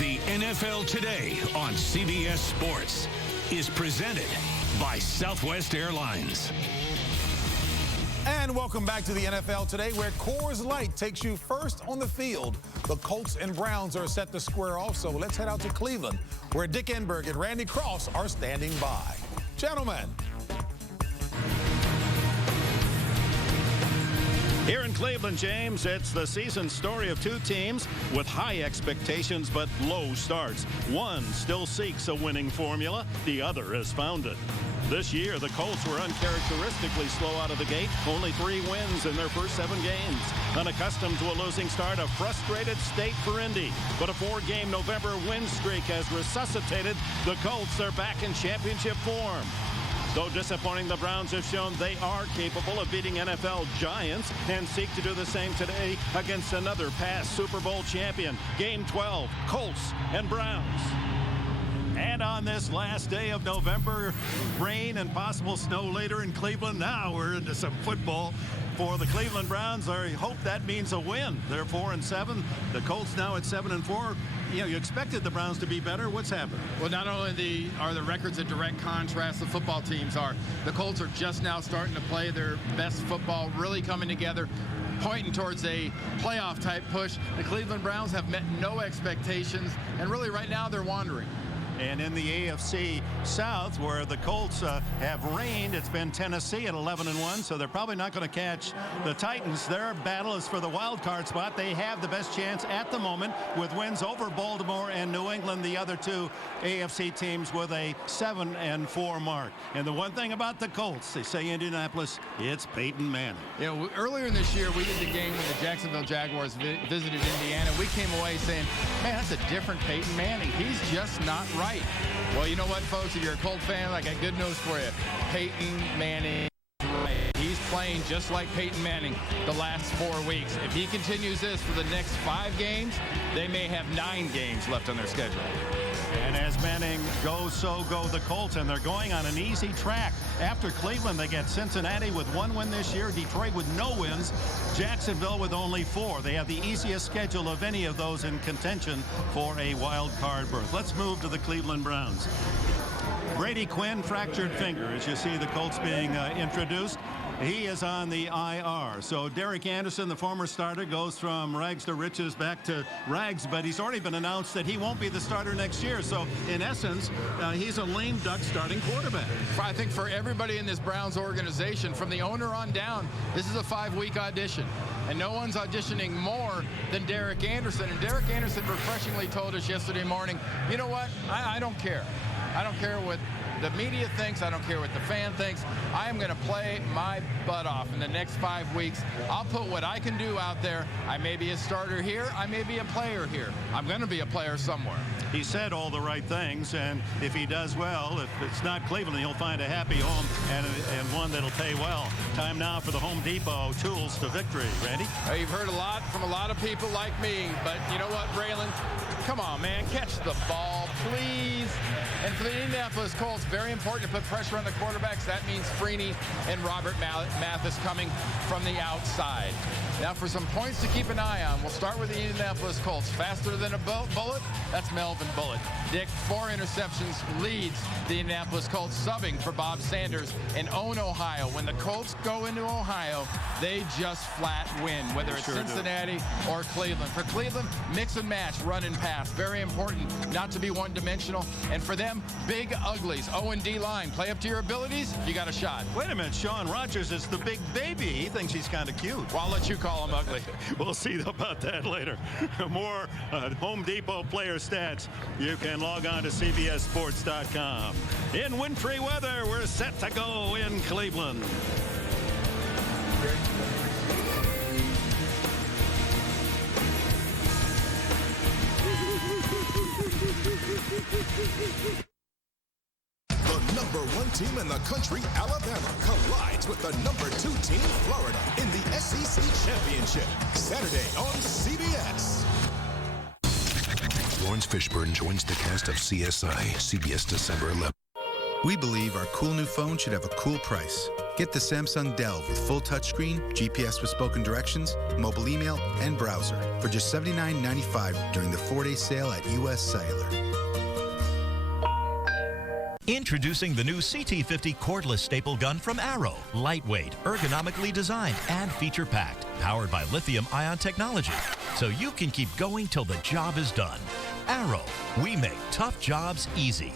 The NFL Today on CBS Sports is presented by Southwest Airlines. And welcome back to the NFL Today, where Coors Light takes you first on the field. The Colts and Browns are set to square off, so let's head out to Cleveland, where Dick Enberg and Randy Cross are standing by. Gentlemen. Here in Cleveland, James, it's the season story of two teams with high expectations but low starts. One still seeks a winning formula. The other has found it. This year, the Colts were uncharacteristically slow out of the gate. Only 3 wins in their first 7 games. Unaccustomed to a losing start, a frustrated state for Indy. But a 4-game November win streak has resuscitated the Colts. They're back in championship form. Though disappointing, the Browns have shown they are capable of beating NFL giants and seek to do the same today against another past Super Bowl champion. Game 12, Colts and Browns. And on this last day of November, rain and possible snow later in Cleveland. Now we're into some football for the Cleveland Browns. I hope that means a win. They're 4-7. The Colts now at 7-4. You know, you expected the Browns to be better. What's happened? Well, not only are the records a direct contrast, the football teams are. The Colts are just now starting to play their best football, really coming together, pointing towards a playoff-type push. The Cleveland Browns have met no expectations, and really right now they're wandering. And in the AFC South, where the Colts have reigned, it's been Tennessee at 11-1, so they're probably not going to catch the Titans. Their battle is for the wild card spot. They have the best chance at the moment with wins over Baltimore and New England, the other 2 AFC teams with a 7-4 mark. And the one thing about the Colts, they say Indianapolis, it's Peyton Manning. You know, earlier in this year, we did the game when the Jacksonville Jaguars visited Indiana. We came away saying, man, that's a different Peyton Manning. He's just not right. Well, you know what, folks? If you're a Colt fan, I got good news for you. Peyton Manning, he's playing just like Peyton Manning the last 4 weeks. If he continues this for the next 5 games, they may have 9 games left on their schedule. And as Manning goes, so go the Colts, and they're going on an easy track. After Cleveland, they get Cincinnati with 1 win this year, Detroit with no wins, Jacksonville with only 4. They have the easiest schedule of any of those in contention for a wild card berth. Let's move to the Cleveland Browns. Brady Quinn, fractured finger, as you see the Colts being introduced. He is on the IR. So Derek Anderson, the former starter, goes from rags to riches back to rags, but he's already been announced that he won't be the starter next year. So in essence, he's a lame duck starting quarterback. I think for everybody in this Browns organization, from the owner on down, this is a 5-week audition. And no one's auditioning more than Derek Anderson. And Derek Anderson refreshingly told us yesterday morning, you know what, I don't care. I don't care what the media thinks. I don't care what the fan thinks. I am going to play my butt off in the next 5 weeks. I'll put what I can do out there. I may be a starter here. I may be a player here. I'm going to be a player somewhere. He said all the right things, and if he does well, if it's not Cleveland, he'll find a happy home and one that'll pay well. Time now for the Home Depot tools to victory. Randy? You've heard a lot from a lot of people like me, but you know what, Braylon? Come on, man. Catch the ball, please. And for the Indianapolis Colts, very important to put pressure on the quarterbacks. That means Freeney and Robert Mathis coming from the outside. Now for some points to keep an eye on, we'll start with the Indianapolis Colts. Faster than a bullet, that's Melvin Bullitt. Dick, 4 interceptions, leads the Indianapolis Colts, subbing for Bob Sanders in Owen, Ohio. When the Colts go into Ohio, they just flat win, whether it's Cincinnati or Cleveland. For Cleveland, mix and match, run and pass. Very important not to be one-dimensional. And for them, big uglies. O&D line, play up to your abilities, you got a shot. Wait a minute, Sean Rogers is the big baby. He thinks he's kind of cute. Well, I'll let you call him ugly. We'll see about that later. More Home Depot player stats. You can log on to CBSSports.com. In wintry weather, we're set to go in Cleveland. The #1 team in the country, Alabama, collides with the #2 team, Florida, in the SEC Championship. Saturday on CBS. Lawrence Fishburne joins the cast of CSI, CBS December 11th. We believe our cool new phone should have a cool price. Get the Samsung Delve with full touchscreen, GPS with spoken directions, mobile email, and browser for just $79.95 during the 4-day sale at U.S. Cellular. Introducing the new CT50 cordless staple gun from Arrow. Lightweight, ergonomically designed, and feature-packed. Powered by lithium-ion technology. So you can keep going till the job is done. Arrow, we make tough jobs easy.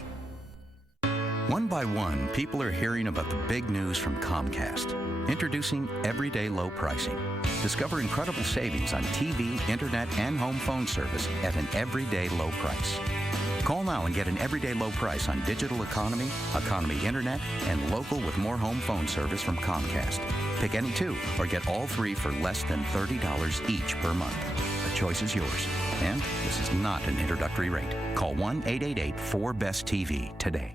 One by one, people are hearing about the big news from Comcast. Introducing everyday low pricing. Discover incredible savings on TV, internet, and home phone service at an everyday low price. Call now and get an everyday low price on digital economy, economy internet, and local with more home phone service from Comcast. Pick any two or get all three for less than $30 each per month. The choice is yours. And this is not an introductory rate. Call 1-888-4BEST-TV today.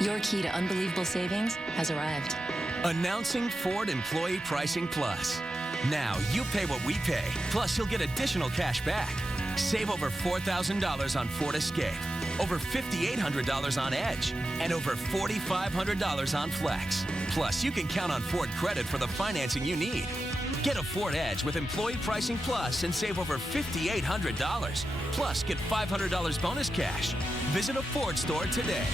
Your key to unbelievable savings has arrived. Announcing Ford Employee Pricing Plus. Now you pay what we pay, plus you'll get additional cash back. Save over $4,000 on Ford Escape, over $5,800 on Edge, and over $4,500 on Flex. Plus, you can count on Ford credit for the financing you need. Get a Ford Edge with Employee Pricing Plus and save over $5,800. Plus, get $500 bonus cash. Visit a Ford store today.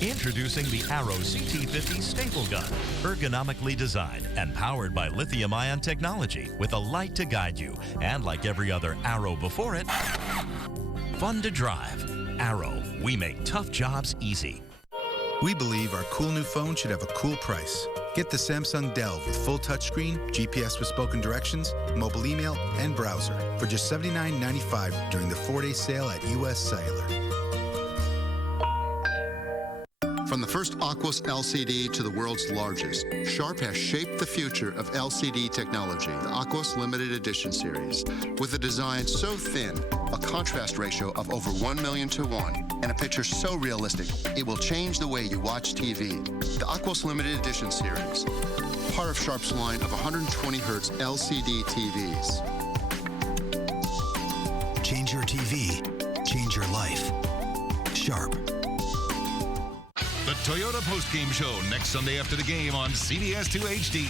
Introducing the Arrow CT50 staple gun. Ergonomically designed and powered by lithium-ion technology with a light to guide you. And like every other Arrow before it, fun to drive. Arrow, we make tough jobs easy. We believe our cool new phone should have a cool price. Get the Samsung Delve with full touchscreen, GPS with spoken directions, mobile email, and browser for just $79.95 during the 4-day sale at U.S. Cellular. From the first Aquos LCD to the world's largest, Sharp has shaped the future of LCD technology. The Aquos Limited Edition series, with a design so thin, a contrast ratio of over 1,000,000:1, and a picture so realistic, it will change the way you watch TV. The Aquos Limited Edition series, part of Sharp's line of 120 Hz LCD TVs. Change your TV. Change your life. Sharp. The Toyota postgame show next Sunday after the game on CBS 2 HD.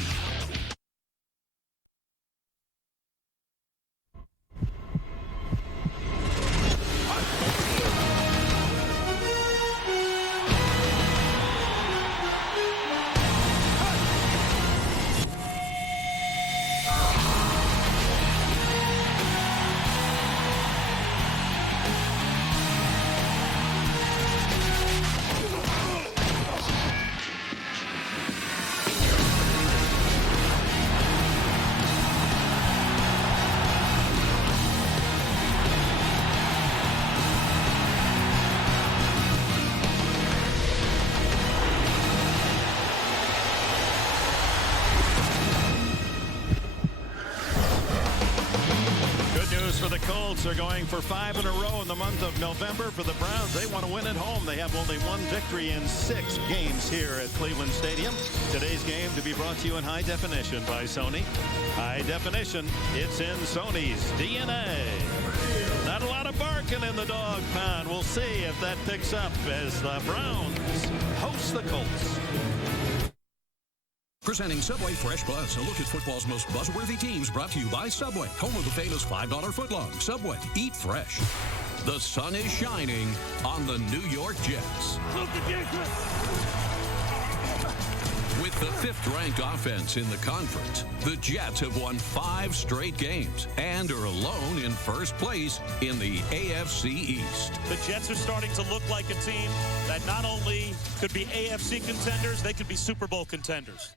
Colts are going for 5 in a row in the month of November. For the Browns, they want to win at home. They have only one victory in 6 games here at Cleveland Stadium. Today's game to be brought to you in high definition by Sony. High definition, it's in Sony's DNA. Not a lot of barking in the dog pound. We'll see if that picks up as the Browns host the Colts. Presenting Subway Fresh Buzz, a look at football's most buzzworthy teams, brought to you by Subway, home of the famous $5 footlong. Subway, eat fresh. The sun is shining on the New York Jets. With the 5th-ranked offense in the conference, the Jets have won 5 straight games and are alone in first place in the AFC East. The Jets are starting to look like a team that not only could be AFC contenders, they could be Super Bowl contenders.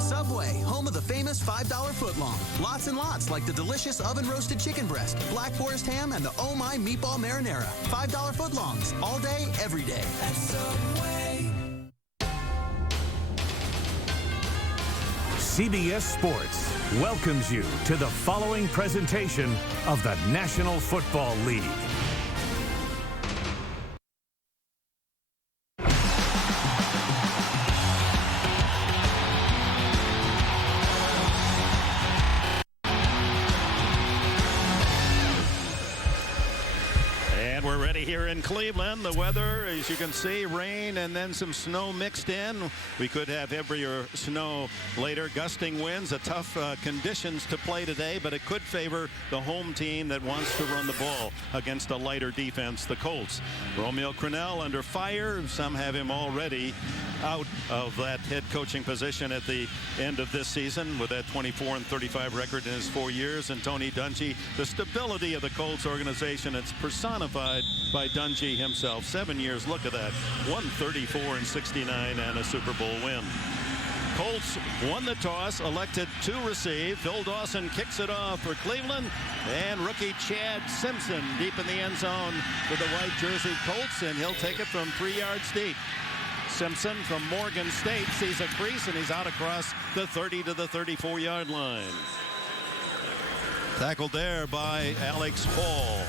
Subway, home of the famous $5 footlong. Lots and lots like the delicious oven-roasted chicken breast, Black Forest ham, and the Oh My meatball marinara. $5 footlongs, all day, every day. At Subway. CBS Sports welcomes you to the following presentation of the National Football League. And we're ready here in Cleveland. The weather, as you can see, rain and then some snow mixed in. We could have heavier snow later. Gusting winds, a tough conditions to play today, but it could favor the home team that wants to run the ball against a lighter defense, the Colts. Romeo Crennel under fire. Some have him already out of that head coaching position at the end of this season with that 24-35 record in his 4 years. And Tony Dungy, the stability of the Colts organization, it's personified by Dungy himself. 7 years, look at that, 134-69 and a Super Bowl win. Colts won the toss, elected to receive. Phil Dawson kicks it off for Cleveland, and rookie Chad Simpson deep in the end zone for the white jersey Colts, and he'll take it from 3 yards deep. Simpson from Morgan State sees a crease, and he's out across the 30 to the 34-yard line. Tackled there by Alex Hall.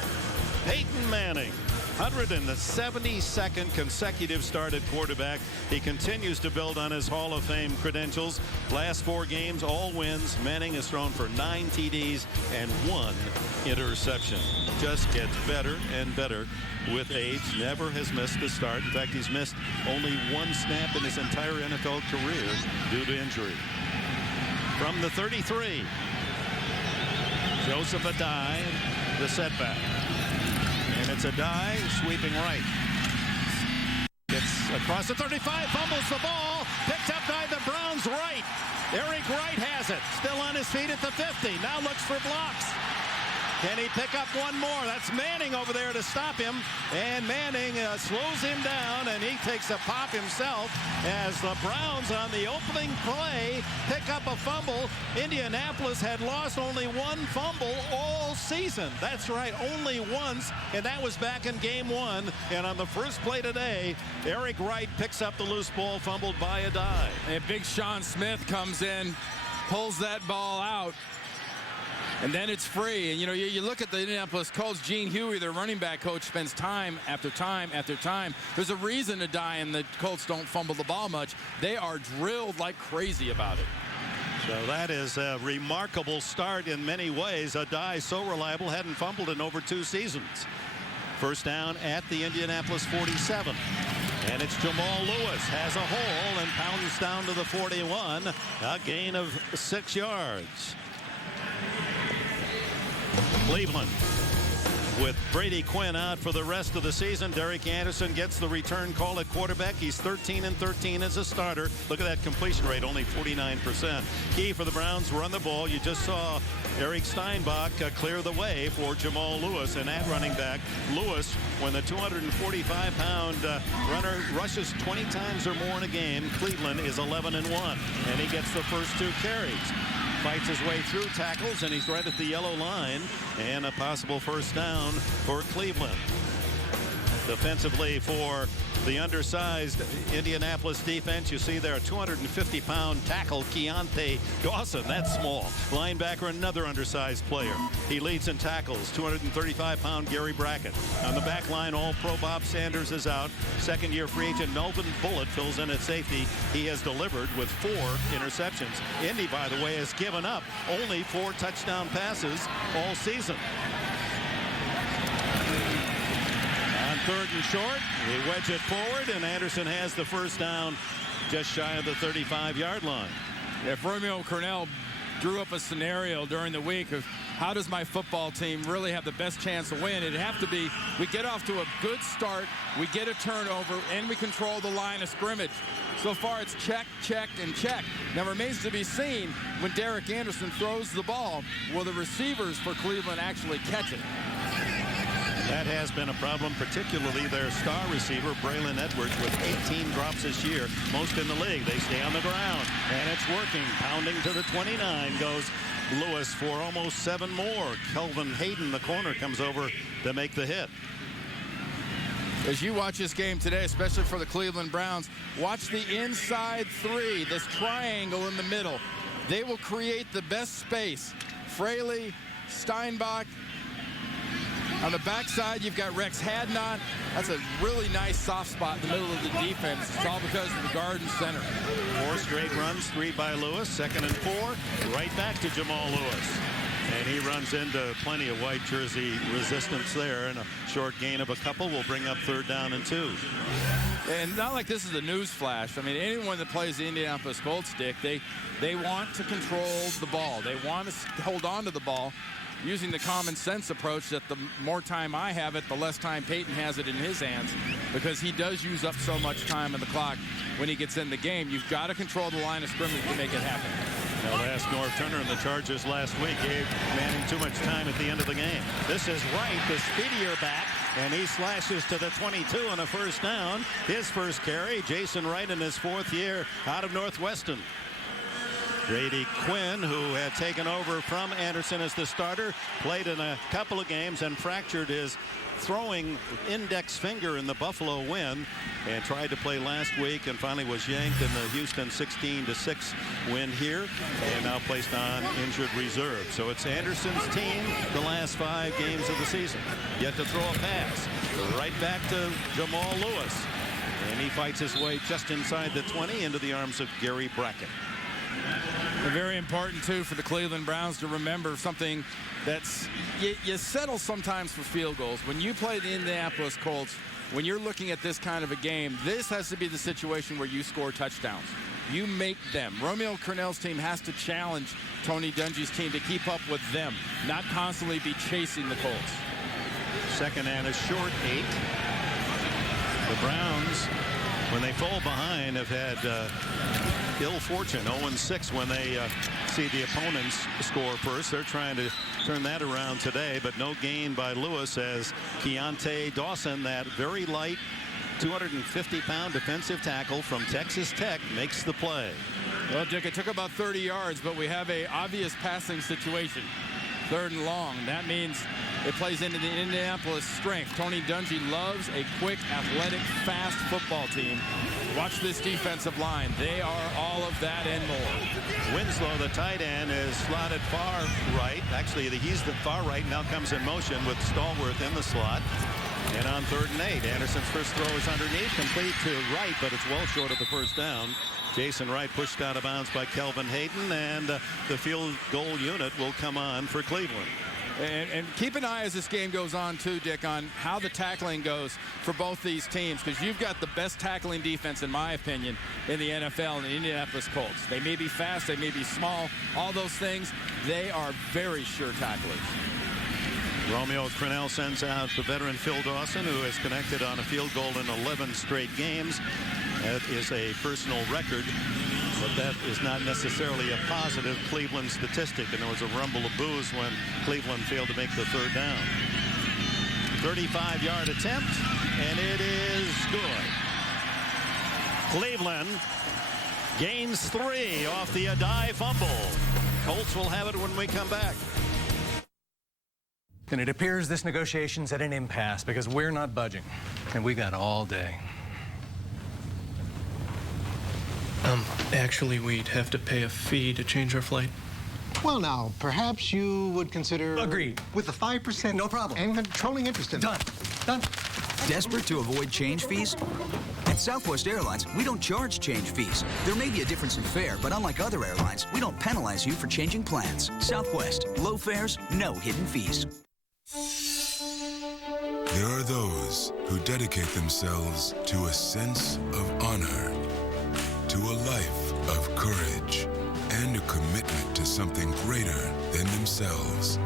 Peyton Manning, 172nd consecutive start at quarterback. He continues to build on his Hall of Fame credentials. Last 4 games, all wins. Manning has thrown for 9 TDs and 1 interception. Just gets better and better with age. Never has missed a start. In fact, he's missed only 1 snap in his entire NFL career due to injury. From the 33, Joseph Adai, the setback. And it's Adai sweeping right. Gets across the 35, fumbles the ball, picked up by the Browns right. Eric Wright has it, still on his feet at the 50, now looks for blocks. Can he pick up one more? That's Manning over there to stop him. And Manning slows him down, and he takes a pop himself as the Browns on the opening play pick up a fumble. Indianapolis had lost only 1 fumble all season. That's right, only once, and that was back in game 1. And on the first play today, Eric Wright picks up the loose ball fumbled by Adai. And big Sean Smith comes in, pulls that ball out. And then it's free. And, you know, you look at the Indianapolis Colts, Gene Huey, their running back coach, spends time after time after time. There's a reason Adai and the Colts don't fumble the ball much. They are drilled like crazy about it. So that is a remarkable start in many ways. Adai, so reliable, hadn't fumbled in over 2 seasons. First down at the Indianapolis 47. And it's Jamal Lewis, has a hole and pounds down to the 41. A gain of 6 yards. Cleveland with Brady Quinn out for the rest of the season. Derek Anderson gets the return call at quarterback. He's 13-13 as a starter. Look at that completion rate, only 49%. Key for the Browns, run the ball. You just saw Eric Steinbach clear the way for Jamal Lewis. And at running back, Lewis, when the 245-pound runner rushes 20 times or more in a game, Cleveland is 11-1. And he gets the first 2 carries. Fights his way through tackles, and he's right at the yellow line, and a possible first down for Cleveland. Defensively for the undersized Indianapolis defense, you see there a 250-pound tackle, Keontae Dawson. That's small. Linebacker, another undersized player. He leads in tackles, 235-pound Gary Brackett. On the back line, all-pro Bob Sanders is out. Second-year free agent Melvin Bullitt fills in at safety. He has delivered with 4 interceptions. Indy, by the way, has given up only 4 touchdown passes all season. Third and short, they wedge it forward, and Anderson has the first down just shy of the 35-yard line. If Romeo Crennel drew up a scenario during the week of how does my football team really have the best chance to win, it'd have to be we get off to a good start, we get a turnover, and we control the line of scrimmage. So far, it's check, check, and check. Now, remains to be seen when Derek Anderson throws the ball, will the receivers for Cleveland actually catch it? That has been a problem, particularly their star receiver, Braylon Edwards, with 18 drops this year, most in the league. They stay on the ground, and it's working. Pounding to the 29 goes Lewis for almost 7 more. Kelvin Hayden, the corner, comes over to make the hit. As you watch this game today, especially for the Cleveland Browns, watch the inside 3, this triangle in the middle. They will create the best space. Fraley, Steinbach. On the backside, you've got Rex Hadnot. That's a really nice soft spot in the middle of the defense. It's all because of the guard and center. 4 straight runs, 3 by Lewis. 2nd and 4. Right back to Jamal Lewis. And he runs into plenty of white jersey resistance there, and a short gain of a couple will bring up 3rd down and 2. And not like this is a news flash. I mean, anyone that plays the Indianapolis Colts, Dick, they want to control the ball. They want to hold on to the ball using the common sense approach that the more time I have it, the less time Peyton has it in his hands, because he does use up so much time on the clock when he gets in the game. You've got to control the line of scrimmage to make it happen. Now, ask Norv Turner and the Chargers last week gave Manning too much time at the end of the game. This is Wright, the speedier back, and he slashes to the 22 on a 1st down. His first carry, Jason Wright in his 4th year out of Northwestern. Brady Quinn, who had taken over from Anderson as the starter, played in a couple of games and fractured his throwing index finger in the Buffalo win, and tried to play last week and finally was yanked in the Houston 16-6 win here, and now placed on injured reserve. So it's Anderson's team the last 5 games of the season. Yet to throw a pass right back to Jamal Lewis, and he fights his way just inside the 20 into the arms of Gary Brackett. Very important, too, for the Cleveland Browns to remember something that's you settle sometimes for field goals. When you play the Indianapolis Colts, when you're looking at this kind of a game, this has to be the situation where you score touchdowns. You make them. Romeo Crennel's team has to challenge Tony Dungy's team to keep up with them, not constantly be chasing the Colts. 2nd and a short 8. The Browns, when they fall behind, have had ill fortune, 0-6 when they see the opponents score first. They're trying to turn that around today, but no gain by Lewis as Keontae Dawson, that very light 250-pound defensive tackle from Texas Tech, makes the play. Well, Dick, it took about 30 yards, but we have a obvious passing situation. 3rd and long. That means it plays into the Indianapolis strength. Tony Dungy loves a quick, athletic, fast football team. Watch this defensive line. They are all of that and more. Winslow, the tight end, is slotted far right. Actually, he's the far right, now comes in motion with Stallworth in the slot. And on 3rd and 8, Anderson's first throw is underneath, complete to Wright, but it's well short of the 1st down. Jason Wright pushed out of bounds by Kelvin Hayden, and the field goal unit will come on for Cleveland. And keep an eye as this game goes on, too, Dick, on how the tackling goes for both these teams, because you've got the best tackling defense, in my opinion, in the NFL in the Indianapolis Colts. They may be fast, they may be small, all those things. They are very sure tacklers. Romeo Crennel sends out the veteran Phil Dawson, who has connected on a field goal in 11 straight games. That is a personal record, but that is not necessarily a positive Cleveland statistic. And there was a rumble of boos when Cleveland failed to make the 3rd down. 35-yard attempt, and it is good. Cleveland gains 3 off the Adai fumble. Colts will have it when we come back. And it appears this negotiation's at an impasse because we're not budging, and we got all day. Actually, we'd have to pay a fee to change our flight. Well, now, perhaps you would consider... Agreed. With the 5%... No problem. ...and controlling interest in... Done. Done. Desperate to avoid change fees? At Southwest Airlines, we don't charge change fees. There may be a difference in fare, but unlike other airlines, we don't penalize you for changing plans. Southwest, low fares, no hidden fees. There are those who dedicate themselves to a sense of honor, to a life of courage, and a commitment to something greater than themselves.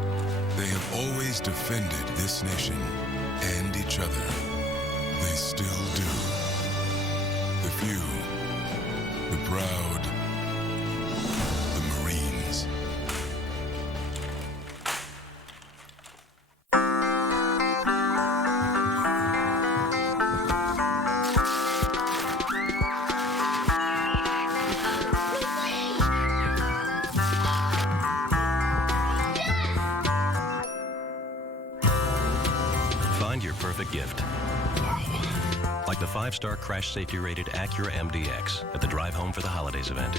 They have always defended this nation and each other. They still do. The few, the proud, the Marines. Gift. Wow. Like the 5-star crash safety rated Acura MDX at the Drive Home for the Holidays event.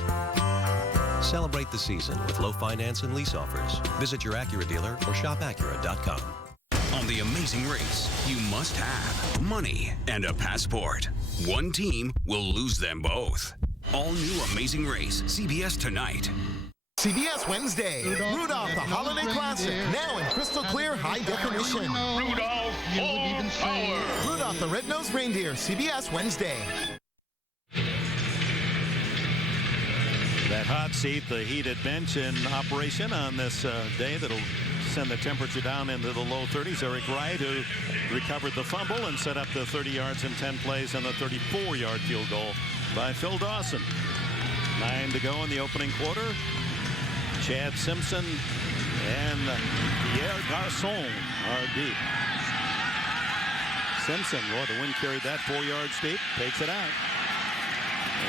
Celebrate the season with low finance and lease offers. Visit your Acura dealer or shopacura.com. On The Amazing Race, you must have money and a passport. One team will lose them both. All new Amazing Race, CBS tonight. CBS Wednesday. Rudolph the Holiday Classic. Now in crystal clear high definition. Rudolph, full power. Rudolph the Red-Nosed Reindeer. CBS Wednesday. That hot seat, the heated bench in operation on this day that'll send the temperature down into the low 30s. Eric Wright, who recovered the fumble and set up the 30 yards in 10 plays and the 34-yard field goal by Phil Dawson. 9 to go in the opening quarter. Chad Simpson and Pierre Garçon are deep. Simpson, well, the wind carried that 4 yards deep, takes it out.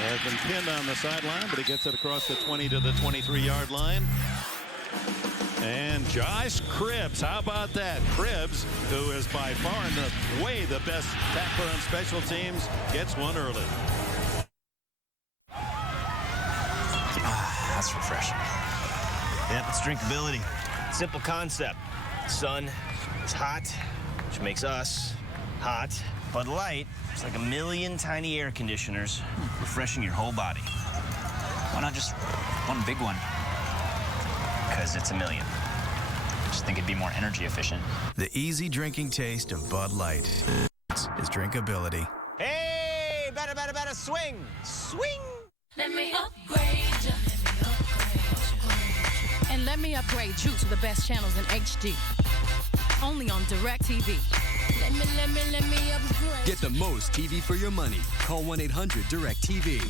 Has been pinned on the sideline, but he gets it across the 20 to the 23-yard line. And Josh Cribbs, how about that? Cribbs, who is by far and away the best tackler on special teams, gets one early. That's refreshing. Yep, it's drinkability. Simple concept. Sun is hot, which makes us hot. Bud Light, it's like a million tiny air conditioners, refreshing your whole body. Why not just one big one? Because it's a million. I just think it'd be more energy efficient. The easy drinking taste of Bud Light is drinkability. Hey, better, swing, swing. Let me upgrade you. And let me upgrade you to the best channels in HD. Only on DirecTV. Let me upgrade. Get the most TV for your money. Call 1-800-DirecTV.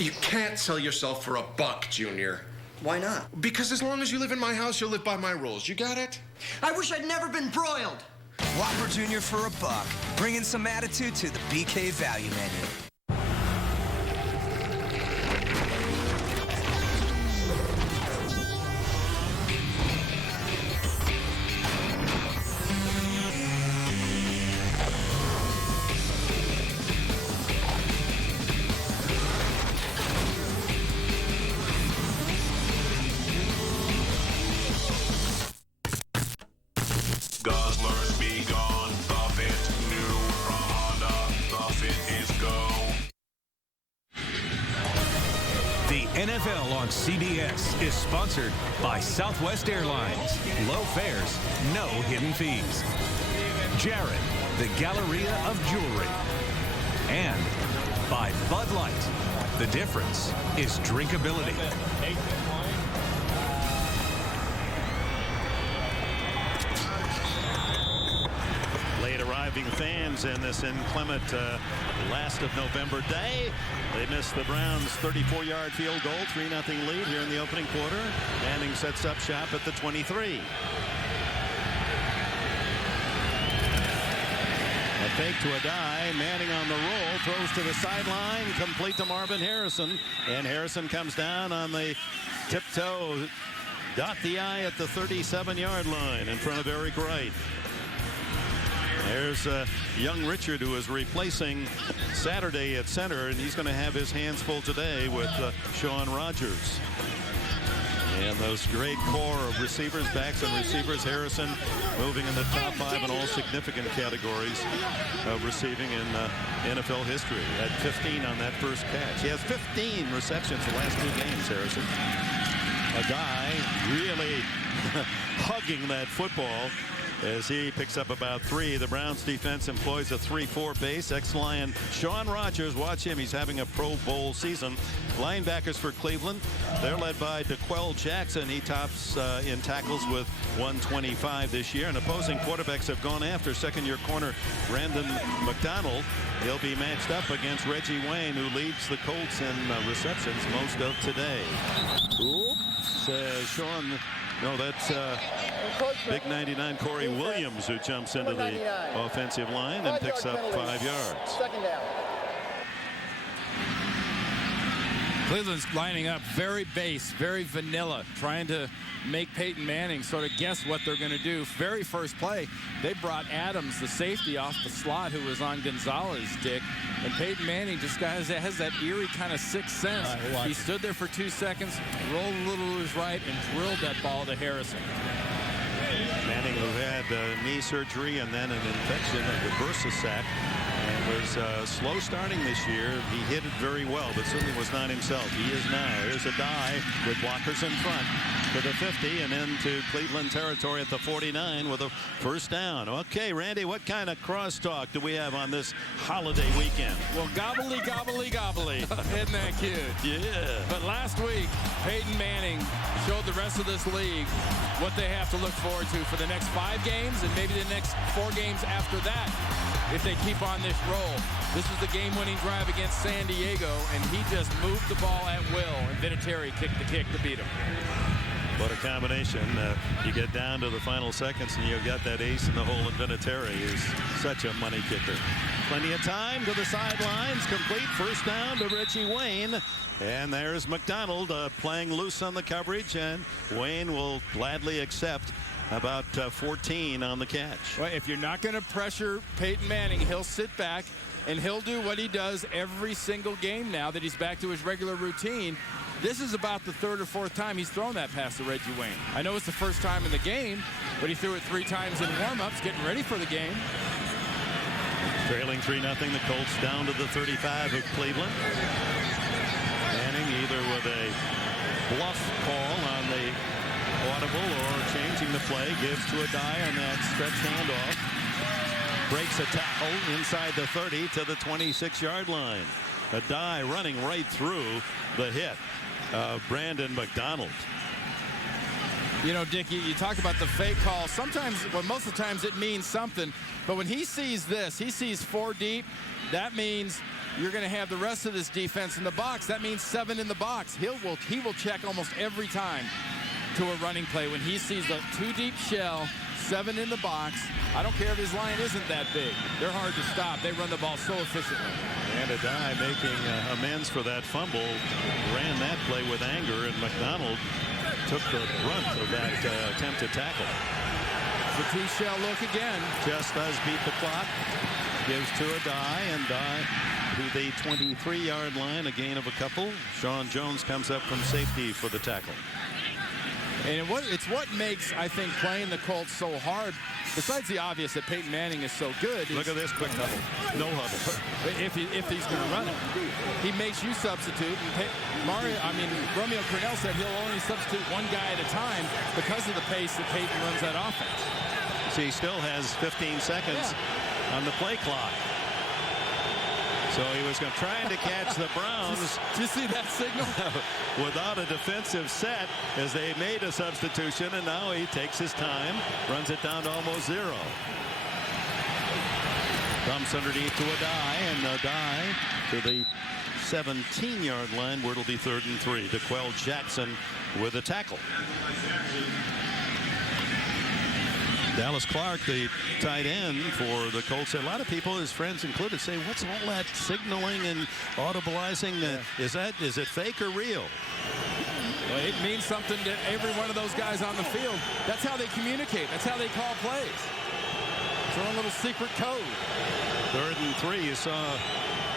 You can't sell yourself for $1, Junior. Why not? Because as long as you live in my house, you'll live by my rules. You got it? I wish I'd never been broiled. Whopper Jr. for $1. Bringing some attitude to the BK value menu. Guzzlers be gone, the Fit new from Honda, the Fit is go. The NFL on CBS is sponsored by Southwest Airlines. Low fares, no hidden fees. Jared, the Galleria of Jewelry. And by Bud Light. The difference is drinkability. Late arriving fans in this inclement last of November day. They missed the Browns' 34-yard field goal, 3-0 lead here in the opening quarter. Manning sets up shop at the 23. A fake to a die. Manning on the roll, throws to the sideline, complete to Marvin Harrison. And Harrison comes down on the tiptoe, dot the I at the 37-yard line in front of Eric Wright. There's young Richard, who is replacing Saturday at center, and he's going to have his hands full today with Sean Rogers. And those great core of receivers, backs and receivers. Harrison moving in the top 5 in all significant categories of receiving in NFL history. Had 15 on that first catch. He has 15 receptions the last 2 games, Harrison. A guy really hugging that football as he picks up about 3. The Browns defense employs a 3-4 base. Ex-Lion Sean Rogers, watch him. He's having a Pro Bowl season. Linebackers for Cleveland, they're led by DeQuell Jackson. He tops in tackles with 125 this year. And opposing quarterbacks have gone after second-year corner Brandon McDonald. He'll be matched up against Reggie Wayne, who leads the Colts in receptions most of today. Oops, Sean. No, that's big 99 Corey Williams, who jumps into the offensive line and picks up 5 yards. Second down. Cleveland's lining up very base, very vanilla, trying to make Peyton Manning sort of guess what they're going to do. Very first play, they brought Adams, the safety, off the slot, who was on Gonzalez's dick. And Peyton Manning just has that eerie kind of sixth sense. He stood there for 2 seconds, rolled a little to his right, and drilled that ball to Harrison. Manning, who had knee surgery and then an infection, a bursa sac, and was slow starting this year. He hit it very well, but certainly was not himself. He is now. Here's a die with blockers in front to the 50 and into Cleveland territory at the 49 with a first down. Okay, Randy, what kind of crosstalk do we have on this holiday weekend? Well, gobbly, gobbly, gobbly. Isn't that cute? Yeah. But last week, Peyton Manning showed the rest of this league what they have to look forward to for the next 5 games and maybe the next 4 games after that if they keep on this roll. This was the game-winning drive against San Diego, and he just moved the ball at will, and Vinatieri kicked the kick to beat him. What a combination. You get down to the final seconds and you've got that ace in the hole, and Vinatieri is such a money kicker. Plenty of time to the sidelines. Complete first down to Reggie Wayne. And there's McDonald playing loose on the coverage, and Wayne will gladly accept about 14 on the catch. Well, if you're not going to pressure Peyton Manning, he'll sit back and he'll do what he does every single game now that he's back to his regular routine. This is about the 3rd or 4th time he's thrown that pass to Reggie Wayne. I know it's the first time in the game, but he threw it 3 times in warm-ups, getting ready for the game. Trailing 3-0, the Colts down to the 35 of Cleveland. Manning either with a bluff call on the audible or changing the play, gives to a die on that stretch handoff. Breaks a tackle inside the 30 to the 26-yard line. A die running right through the hit of Brandon McDonald. You know, Dick, you talk about the fake call. Sometimes, well, most of the times it means something. But when he sees this, he sees 4 deep. That means you're going to have the rest of this defense in the box. That means 7 in the box. He will check almost every time to a running play. When he sees a 2 deep shell, 7 in the box, I don't care if his line isn't that big. They're hard to stop. They run the ball so efficiently. And a die making amends for that fumble. Ran that play with anger, and McDonald took the brunt of that attempted tackle. The 2 shell look again. Just does beat the clock. Gives to a die, and die to the 23-yard line, a gain of a couple. Sean Jones comes up from safety for the tackle. And it's what makes, I think, playing the Colts so hard, besides the obvious that Peyton Manning is so good. Look at this quick huddle. No huddle. If he's going to run it. He makes you substitute. And Romeo Cornell said he'll only substitute 1 guy at a time because of the pace that Peyton runs that offense. See, he still has 15 seconds on the play clock. So he was trying to catch the Browns. Did you see that signal? Without a defensive set, as they made a substitution, and now he takes his time, runs it down to almost 0. Dumps underneath to a die, and a die to the 17-yard line, where it'll be 3rd and 3. DeQuell Jackson with a tackle. Dallas Clark, the tight end for the Colts. A lot of people, his friends included, say, what's all that signaling and audibleizing? Is it fake or real? Well, it means something to every one of those guys on the field. That's how they communicate. That's how they call plays. It's their own little secret code. 3rd and 3. You saw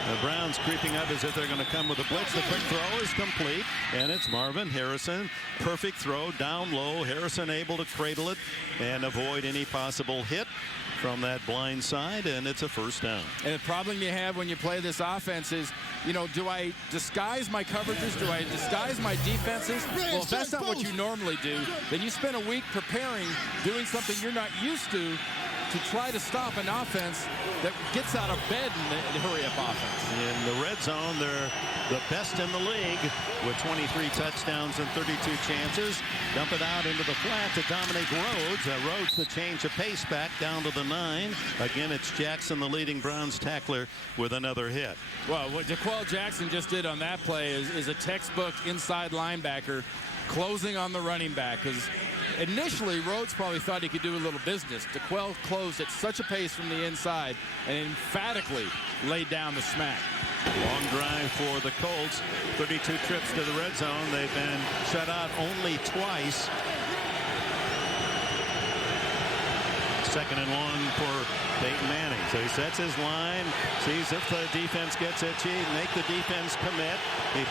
the Browns creeping up as if they're going to come with a blitz. The quick throw is complete, and it's Marvin Harrison. Perfect throw down low. Harrison able to cradle it and avoid any possible hit from that blind side, and it's a first down. And the problem you have when you play this offense is, you know, do I disguise my coverages? Do I disguise my defenses? Well, if that's not what you normally do, then you spend a week preparing, doing something you're not used to try to stop an offense that gets out of bed in the hurry-up offense. In the red zone, they're the best in the league with 23 touchdowns and 32 chances. Dump it out into the flat to Dominic Rhodes. Rhodes the change of pace back down to the 9. Again, it's Jackson, the leading Browns tackler, with another hit. Well, what DeQuell Jackson just did on that play is a textbook inside linebacker closing on the running back, because initially Rhodes probably thought he could do a little business. DeQuell closed at such a pace from the inside and emphatically laid down the smack. Long drive for the Colts. 32 trips to the red zone. They've been shut out only twice. 2nd and 1 for Peyton Manning. So he sets his line, sees if the defense gets itchy, make the defense commit. He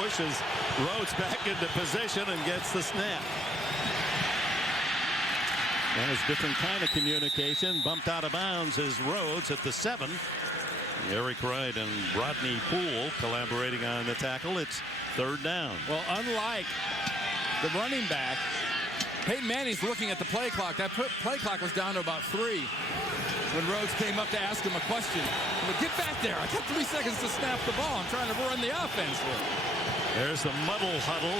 pushes Rhodes back into position and gets the snap. And it's a different kind of communication. Bumped out of bounds is Rhodes at the 7. Eric Wright and Rodney Poole collaborating on the tackle. It's 3rd down. Well, unlike the running back, Peyton Manning's looking at the play clock. That play clock was down to about 3 when Rhodes came up to ask him a question. Well, get back there. I got 3 seconds to snap the ball. I'm trying to run the offense here. There's the muddle huddle.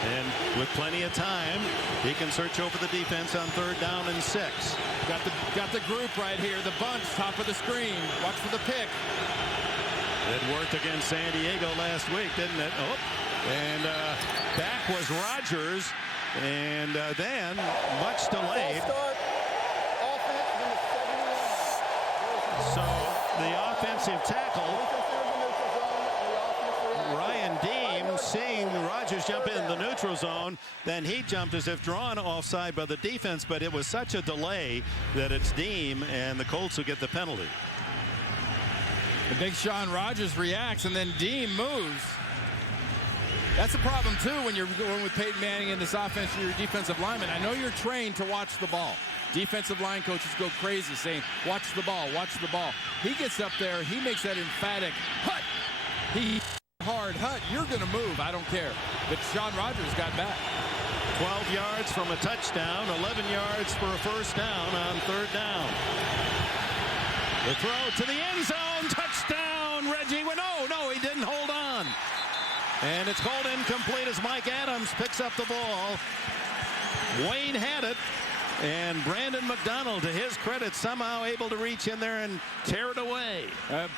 And with plenty of time, he can search over the defense on 3rd down and 6. Got the group right here. The bunch, top of the screen. Watch for the pick. It worked against San Diego last week, didn't it? Oh, and back was Rodgers. And then, much delayed. So the offensive tackle, Ryan Deem, seeing Rodgers jump in the neutral zone, then he jumped as if drawn offside by the defense, but it was such a delay that it's Deem, and the Colts will get the penalty. The big Sean Rodgers reacts, and then Deem moves. That's a problem, too, when you're going with Peyton Manning in this offense, your defensive lineman. I know you're trained to watch the ball. Defensive line coaches go crazy saying, watch the ball, watch the ball. He gets up there, he makes that emphatic, hut! He hard, hut, you're going to move, I don't care. But Sean Rodgers got back. 12 yards from a touchdown, 11 yards for a 1st down on 3rd down. The throw to the end zone, touchdown, Reggie. No, he didn't hold on. And it's called incomplete as Mike Adams picks up the ball. Wayne had it, and Brandon McDonald, to his credit, somehow able to reach in there and tear it away.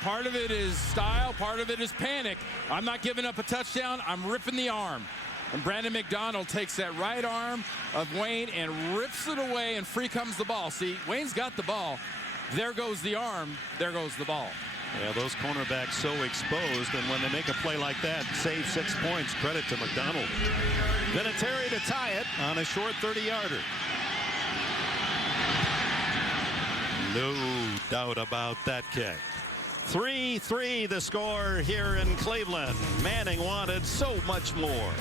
Part of it is style, part of it is panic. I'm not giving up a touchdown, I'm ripping the arm. And Brandon McDonald takes that right arm of Wayne and rips it away, and free comes the ball. See, Wayne's got the ball. There goes the arm, there goes the ball. Yeah, those cornerbacks so exposed, and when they make a play like that, save 6 points. Credit to McDonald. Vinatieri to tie it on a short 30-yarder. No doubt about that kick. 3-3 the score here in Cleveland. Manning wanted so much more.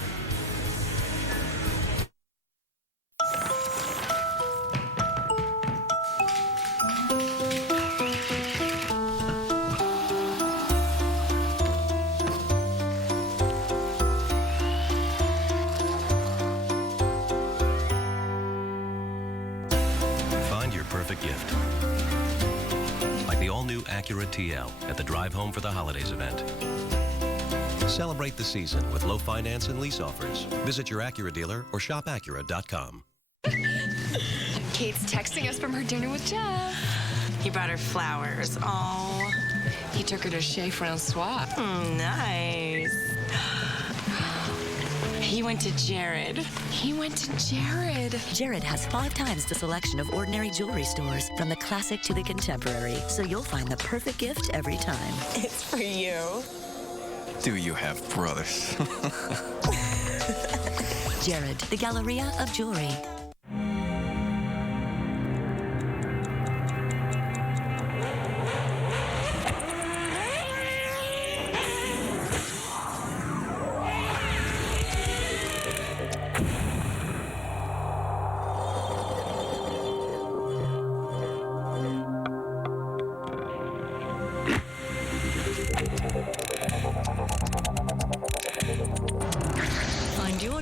Gift. Like the all-new Acura TL at the Drive Home for the Holidays event. Celebrate the season with low finance and lease offers. Visit your Acura dealer or shopacura.com. Kate's texting us from her dinner with Jeff. He brought her flowers. Oh, he took her to Chez Francois. Nice. He went to Jared. Jared has 5 times the selection of ordinary jewelry stores, from the classic to the contemporary, so you'll find the perfect gift every time. It's for you. Do you have brothers? Jared, the Galleria of Jewelry.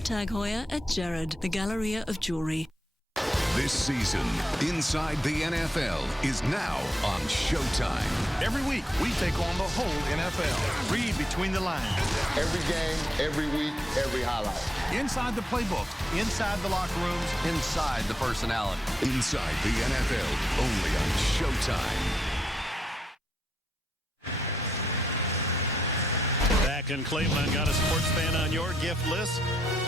Tag Heuer at Jared, the Galleria of Jewelry. This season, Inside the NFL is now on Showtime. Every week, we take on the whole NFL. Read between the lines. Every game, every week, every highlight. Inside the playbook, inside the locker rooms, inside the personality. Inside the NFL, only on Showtime. Back in Cleveland, got a sports fan on your gift list?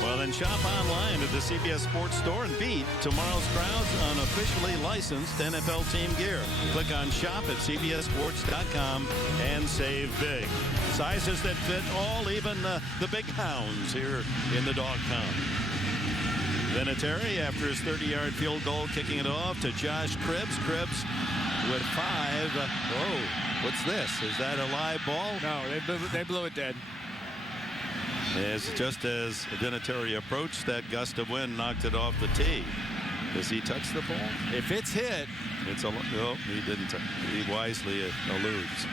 Well, then shop online at the CBS Sports Store and beat tomorrow's crowds on officially licensed NFL team gear. Click on shop at cbssports.com and save big. Sizes that fit all, even the big hounds here in the dog pound. Vinatieri, after his 30-yard field goal, kicking it off to Josh Cribbs. Cribbs with 5. Whoa, what's this? Is that a live ball? No, they blew it dead. Just as Vinatieri approached, that gust of wind knocked it off the tee. Does he touch the ball? If it's hit, It's a no, he didn't. He wisely alludes.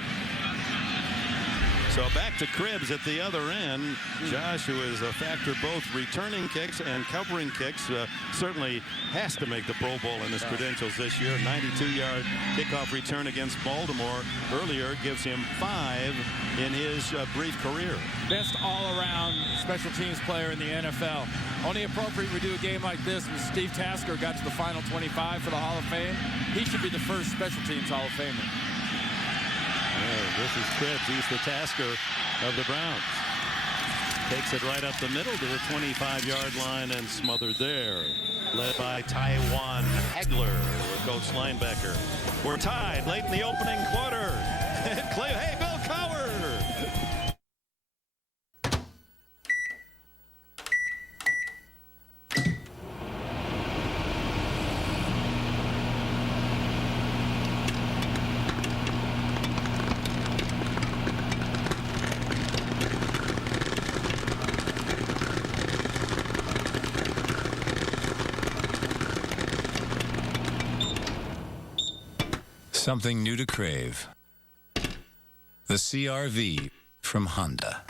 So back to Cribbs at the other end. Josh, who is a factor both returning kicks and covering kicks, certainly has to make the Pro Bowl in his credentials this year. 92-yard kickoff return against Baltimore earlier gives him 5 in his brief career. Best all-around special teams player in the NFL. Only appropriate we do a game like this when Steve Tasker got to the final 25 for the Hall of Fame. He should be the first special teams Hall of Famer. This is Cribbs. He's the Tasker of the Browns. Takes it right up the middle to the 25-yard line and smothered there. Led by Taiwan Hagler, the Colts linebacker. We're tied late in the opening quarter. Hey, Bill Cowher! Something new to crave. The CR-V from Honda.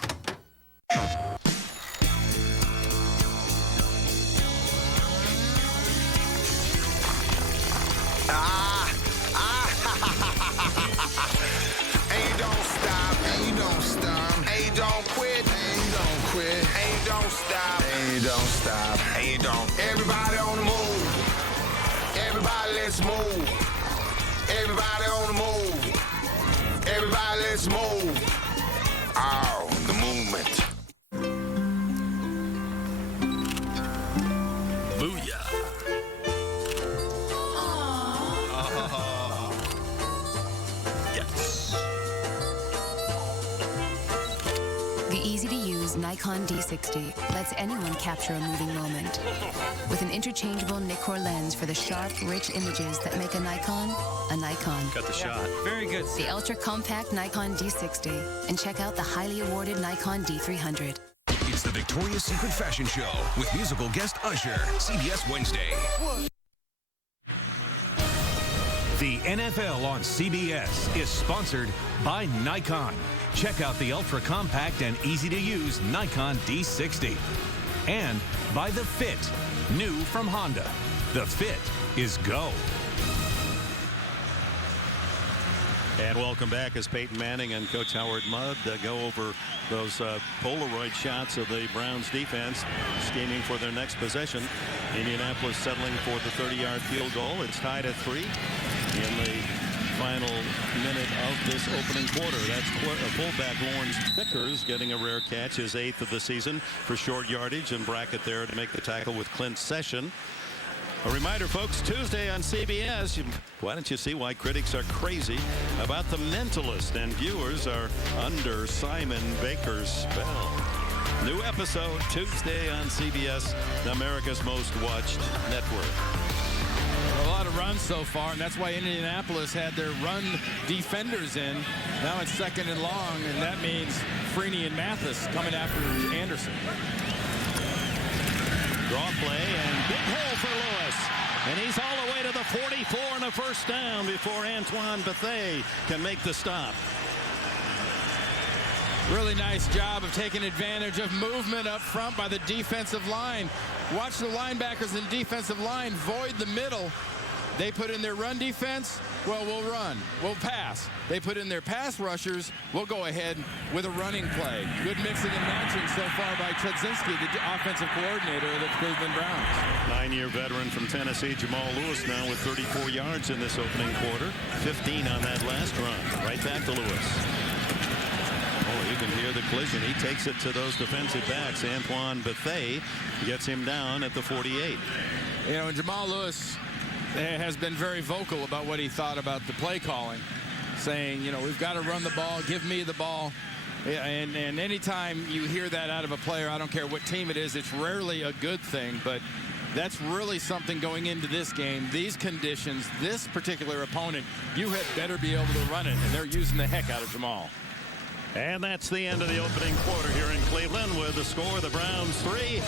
Ain't don't stop, ain't don't stop, ain't don't quit, ain't don't quit, ain't don't stop, ain't don't stop, ain't don't. Everybody on the move. Everybody let's move. Everybody on the move. Everybody let's move. Oh, the movement. Booyah. Yes. The easy-to-use Nikon D60 lets anyone capture a moving moment. With an interchangeable Nikkor lens for the sharp, rich images that make a Nikon a Nikon. Got the shot. Very good. The ultra-compact Nikon D60. And check out the highly awarded Nikon D300. It's the Victoria's Secret Fashion Show with musical guest Usher, CBS Wednesday. The NFL on CBS is sponsored by Nikon. Check out the ultra-compact and easy-to-use Nikon D60. And by The Fit, new from Honda. The Fit is go. And welcome back as Peyton Manning and Coach Howard Mudd go over those Polaroid shots of the Browns defense scheming for their next possession. Indianapolis settling for the 30-yard field goal. It's tied at 3 in the final minute of this opening quarter. That's fullback Lawrence Vickers getting a rare catch, his 8th of the season for short yardage, and Brackett there to make the tackle with Clint Session. A reminder, folks, Tuesday on CBS, why don't you see why critics are crazy about The Mentalist and viewers are under Simon Baker's spell. New episode Tuesday on CBS, America's most watched network. A lot of runs so far, and that's why Indianapolis had their run defenders in. Now it's 2nd and long, and that means Freeney and Mathis coming after Anderson. Draw play and big hole for Lewis. And he's all the way to the 44 and a first down before Antoine Bethea can make the stop. Really nice job of taking advantage of movement up front by the defensive line. Watch the linebackers and defensive line void the middle. They put in their run defense, well, we'll run. We'll pass. They put in their pass rushers, we'll go ahead with a running play. Good mixing and matching so far by Chudzinski, the offensive coordinator of the Cleveland Browns. 9-year veteran from Tennessee, Jamal Lewis, now with 34 yards in this opening quarter. 15 on that last run. Right back to Lewis. Oh, you can hear the collision. He takes it to those defensive backs. Antoine Bethea gets him down at the 48. You know, Jamal Lewis has been very vocal about what he thought about the play calling, saying, you know, we've got to run the ball, give me the ball. And anytime you hear that out of a player, I don't care what team it is, it's rarely a good thing, but that's really something going into this game. These conditions, this particular opponent, you had better be able to run it, and they're using the heck out of Jamal. And that's the end of the opening quarter here in Cleveland with the score, the Browns 3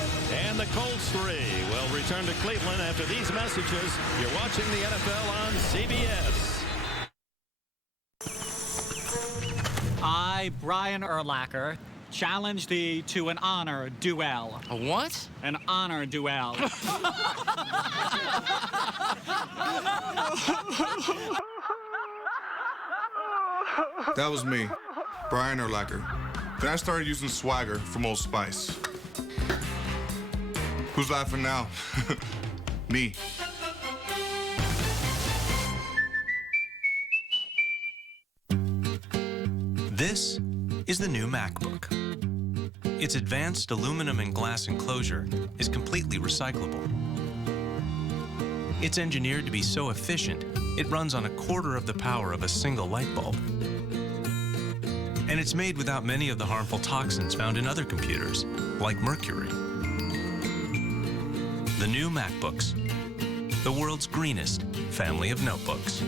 and the Colts 3. We'll return to Cleveland after these messages. You're watching the NFL on CBS. I, Brian Urlacher, challenge thee to an honor duel. A what? An honor duel. That was me, Brian Urlacher. Then I started using Swagger from Old Spice. Who's laughing now? Me. This is the new MacBook. Its advanced aluminum and glass enclosure is completely recyclable. It's engineered to be so efficient, it runs on 1/4 of the power of a single light bulb. And it's made without many of the harmful toxins found in other computers, like mercury. The new MacBooks, the world's greenest family of notebooks.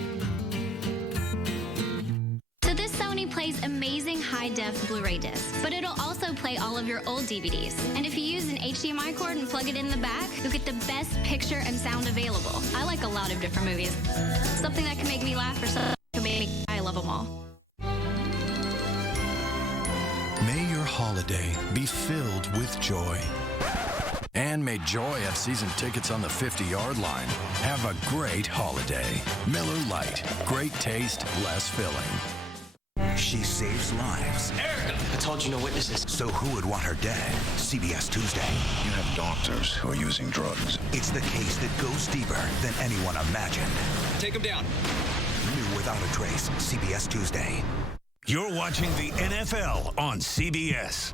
So this Sony plays amazing high-def Blu-ray discs, but it'll also play all of your old DVDs. And if you use an HDMI cord and plug it in the back, you'll get the best picture and sound available. I like a lot of different movies. Something that can make me laugh or something that can make me cry. I love them all. May your holiday be filled with joy. And may Joy have season tickets on the 50-yard line. Have a great holiday. Miller Lite. Great taste, less filling. She saves lives. Erica! I told you no witnesses. So who would want her dead? CBS Tuesday. You have doctors who are using drugs. It's the case that goes deeper than anyone imagined. Take him down. New Without a Trace. CBS Tuesday. You're watching the NFL on CBS.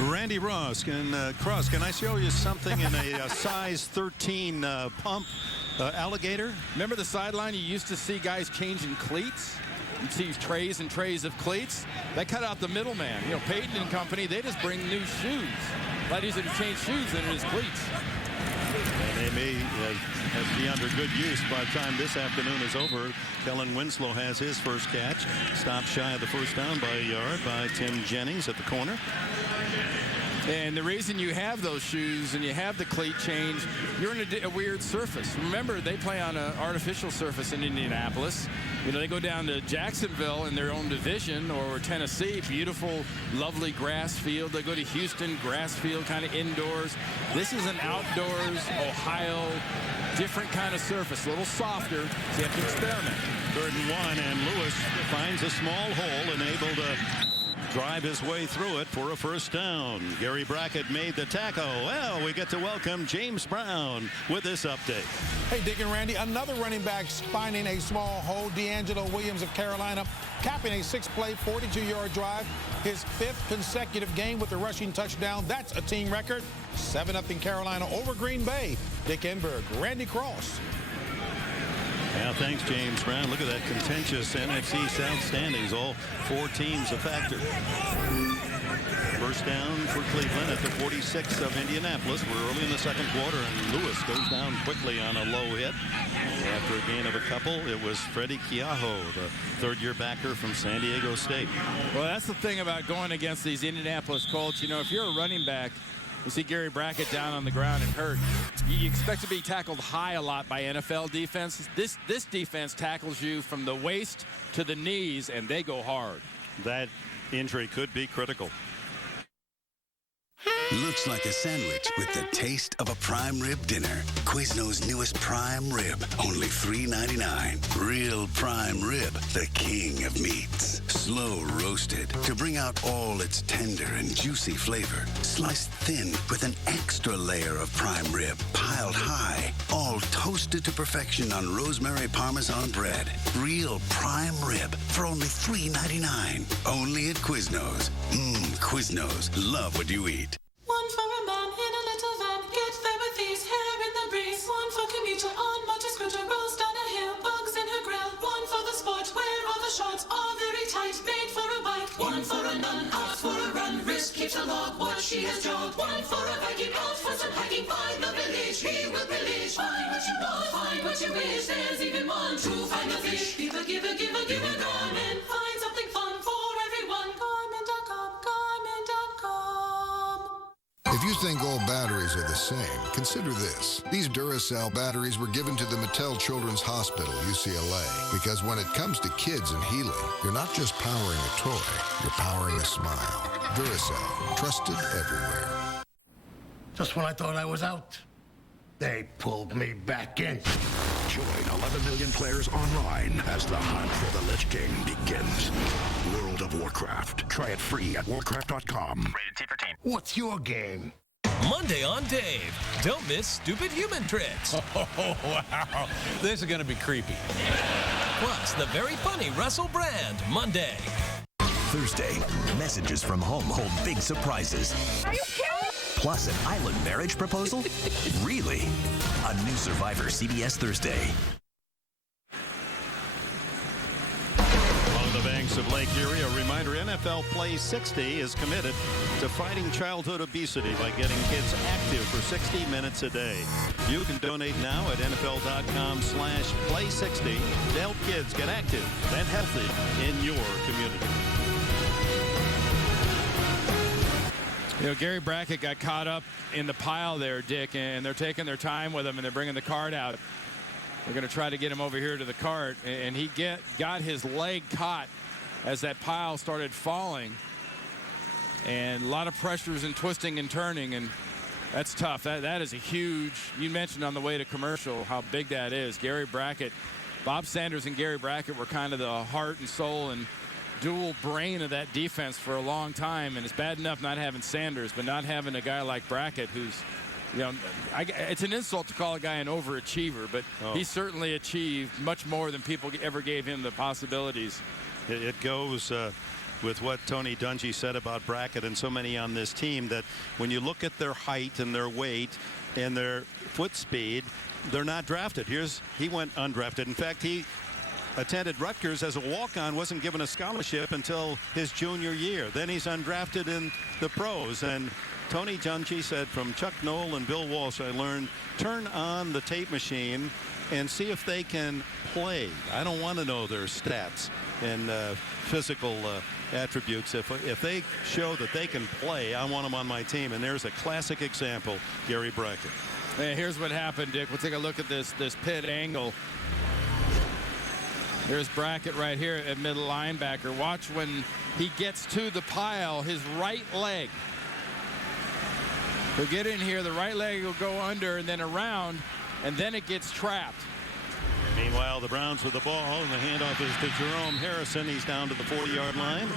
Randy Ross, can I show you something in a size 13 pump alligator? Remember the sideline? You used to see guys changing cleats. You'd see trays and trays of cleats. They cut out the middleman. You know, Peyton and company, they just bring new shoes. A lot easier to change shoes than it is cleats. And they may be under good use by the time this afternoon is over. Kellen Winslow has his first catch. Stopped shy of the first down by a yard by Tim Jennings at the corner. And the reason you have those shoes and you have the cleat change, you're in a weird surface. Remember, they play on an artificial surface in Indianapolis. You know, they go down to Jacksonville in their own division, or Tennessee, beautiful, lovely grass field. They go to Houston, grass field, kind of indoors. This is an outdoors, Ohio, different kind of surface, a little softer, so you have to experiment. 3rd and 1, and Lewis finds a small hole and able to drive his way through it for a first down. Gary Brackett made the tackle. Well, we get to welcome James Brown with this update. Hey, Dick and Randy, another running back finding a small hole. D'Angelo Williams of Carolina capping a 6-play, 42-yard drive. His 5th consecutive game with a rushing touchdown. That's a team record. 7-0 Carolina over Green Bay. Dick Enberg, Randy Cross. Yeah, thanks, James Brown. Look at that contentious NFC South standings. All 4 teams a factor. First down for Cleveland at the 46 of Indianapolis. We're early in the second quarter, and Lewis goes down quickly on a low hit. After a gain of a couple, it was Freddie Keaho, the third-year backer from San Diego State. Well, that's the thing about going against these Indianapolis Colts. You know, if you're a running back, you see Gary Brackett down on the ground and hurt, you expect to be tackled high a lot by NFL defenses. This defense tackles you from the waist to the knees, and they go hard. That injury could be critical. Looks like a sandwich with the taste of a prime rib dinner. Quizno's newest prime rib, only $3.99. Real prime rib, the king of meats. Slow roasted to bring out all its tender and juicy flavor. Sliced thin with an extra layer of prime rib piled high. All toasted to perfection on rosemary Parmesan bread. Real prime rib for only $3.99. Only at Quizno's. Quizno's. Love what you eat. One for a man in a little van. Get there with ease, hair in the breeze. One for commuter on multi-scooter, rolls down a hill, bugs in her grill. One for the sport, where all the shorts are very tight, made for a bike. One for a nun, out for a run, wrist keeps a law dog, what she has jogged. One for a Viking, out for some hiking. Find the village, he will pillage. Find what you want, find what you wish. There's even one to find the fish. Give a Garmin. Find something fun for everyone. Garmin.com, Garmin.com. If you think all batteries are the same, consider this. These Duracell batteries were given to the Mattel Children's Hospital, UCLA, because when it comes to kids and healing, you're not just powering a toy, you're powering a smile. Duracell, trusted everywhere. Just when I thought I was out, they pulled me back in. Join 11 million players online as the hunt for the Lich King begins. World of Warcraft. Try it free at warcraft.com. Rated T for teen. What's your game? Monday on Dave. Don't miss stupid human tricks. Oh, wow. This is going to be creepy. Plus, the very funny Russell Brand, Monday. Thursday, messages from home hold big surprises. Are you kidding? Plus an island marriage proposal? Really? A new Survivor, CBS Thursday. Along the banks of Lake Erie, a reminder, NFL Play 60 is committed to fighting childhood obesity by getting kids active for 60 minutes a day. You can donate now at NFL.com/Play60 to help kids get active and healthy in your community. You know, Gary Brackett got caught up in the pile there, Dick, and they're taking their time with him, and they're bringing the cart out. They're going to try to get him over here to the cart, and he got his leg caught as that pile started falling. And a lot of pressures and twisting and turning, and that's tough. That is a huge, you mentioned on the way to commercial how big that is. Gary Brackett, Bob Sanders and Gary Brackett were kind of the heart and soul and dual brain of that defense for a long time, and it's bad enough not having Sanders, but not having a guy like Brackett who's, you know, it's an insult to call a guy an overachiever, but he certainly achieved much more than people ever gave him the possibilities. It goes with what Tony Dungy said about Brackett and so many on this team, that when you look at their height and their weight and their foot speed, they're not drafted. He went undrafted. In fact, he attended Rutgers as a walk-on, wasn't given a scholarship until his junior year. Then he's undrafted in the pros. And Tony Dungy said, from Chuck Noll and Bill Walsh, I learned, turn on the tape machine and see if they can play. I don't want to know their stats and physical attributes. If they show that they can play, I want them on my team. And there's a classic example, Gary Brackett. Hey, here's what happened, Dick. We'll take a look at this pit angle. There's Brackett right here at middle linebacker. Watch when he gets to the pile, his right leg. He'll get in here, the right leg will go under and then around, and then it gets trapped. Meanwhile, the Browns with the ball, and the handoff is to Jerome Harrison. He's down to the 40-yard line.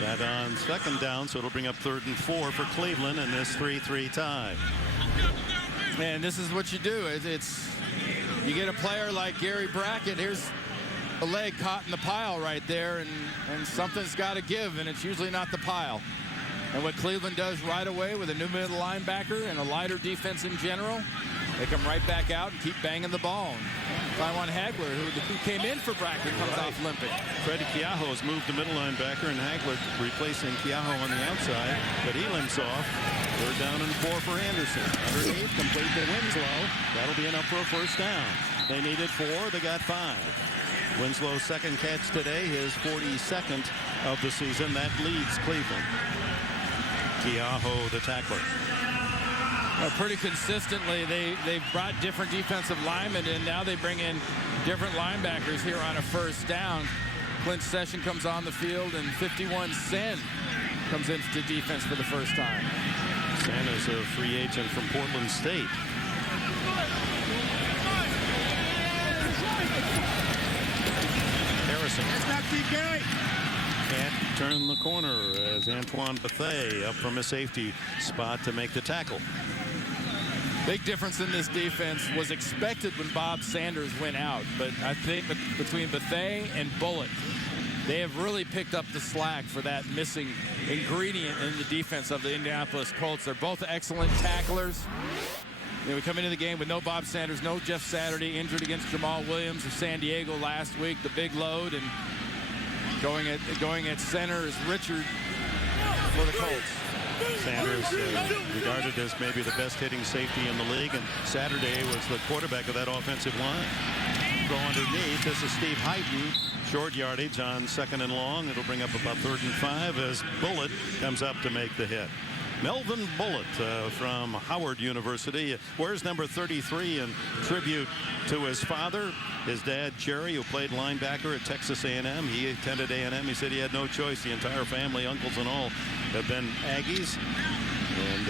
That on second down, so it'll bring up 3rd and 4 for Cleveland in this 3-3 tie. And this is what you do. You get a player like Gary Brackett. Here's a leg caught in the pile right there, and something's got to give, and it's usually not the pile. And what Cleveland does right away with a new middle linebacker and a lighter defense in general, they come right back out and keep banging the ball. Taiwan Hagler, who came in for Brackett, comes off limping. Freddie Keaho has moved to middle linebacker, and Hagler replacing Keaho on the outside, but he limps off. 3rd down and 4 for Anderson. Underneath, complete to Winslow. That'll be enough for a first down. They needed 4, they got 5. Winslow's second catch today, his 42nd of the season. That leads Cleveland. Keaho, the tackler. Pretty consistently, they've brought different defensive linemen, and now they bring in different linebackers here on a first down. Clint Session comes on the field, and 51 Sen comes into defense for the first time. Sen is a free agent from Portland State. Harrison. That's not TK. Can't turn the corner as Antoine Bethea up from a safety spot to make the tackle. Big difference in this defense was expected when Bob Sanders went out, but I think between Bethea and Bullock, they have really picked up the slack for that missing ingredient in the defense of the Indianapolis Colts. They're both excellent tacklers. You know, we come into the game with no Bob Sanders, no Jeff Saturday, injured against Jamal Williams of San Diego last week, the big load, and going at center is Richard for the Colts. Sanders regarded as maybe the best hitting safety in the league, and Saturday was the quarterback of that offensive line. Throw underneath. This is Steve Heighton. Short yardage on 2nd and long. It'll bring up about 3rd and 5 as Bullitt comes up to make the hit. Melvin Bullitt from Howard University wears number 33 in tribute to his father. His dad, Jerry, who played linebacker at Texas A&M. He attended A&M. He said he had no choice. The entire family, uncles and all, have been Aggies. And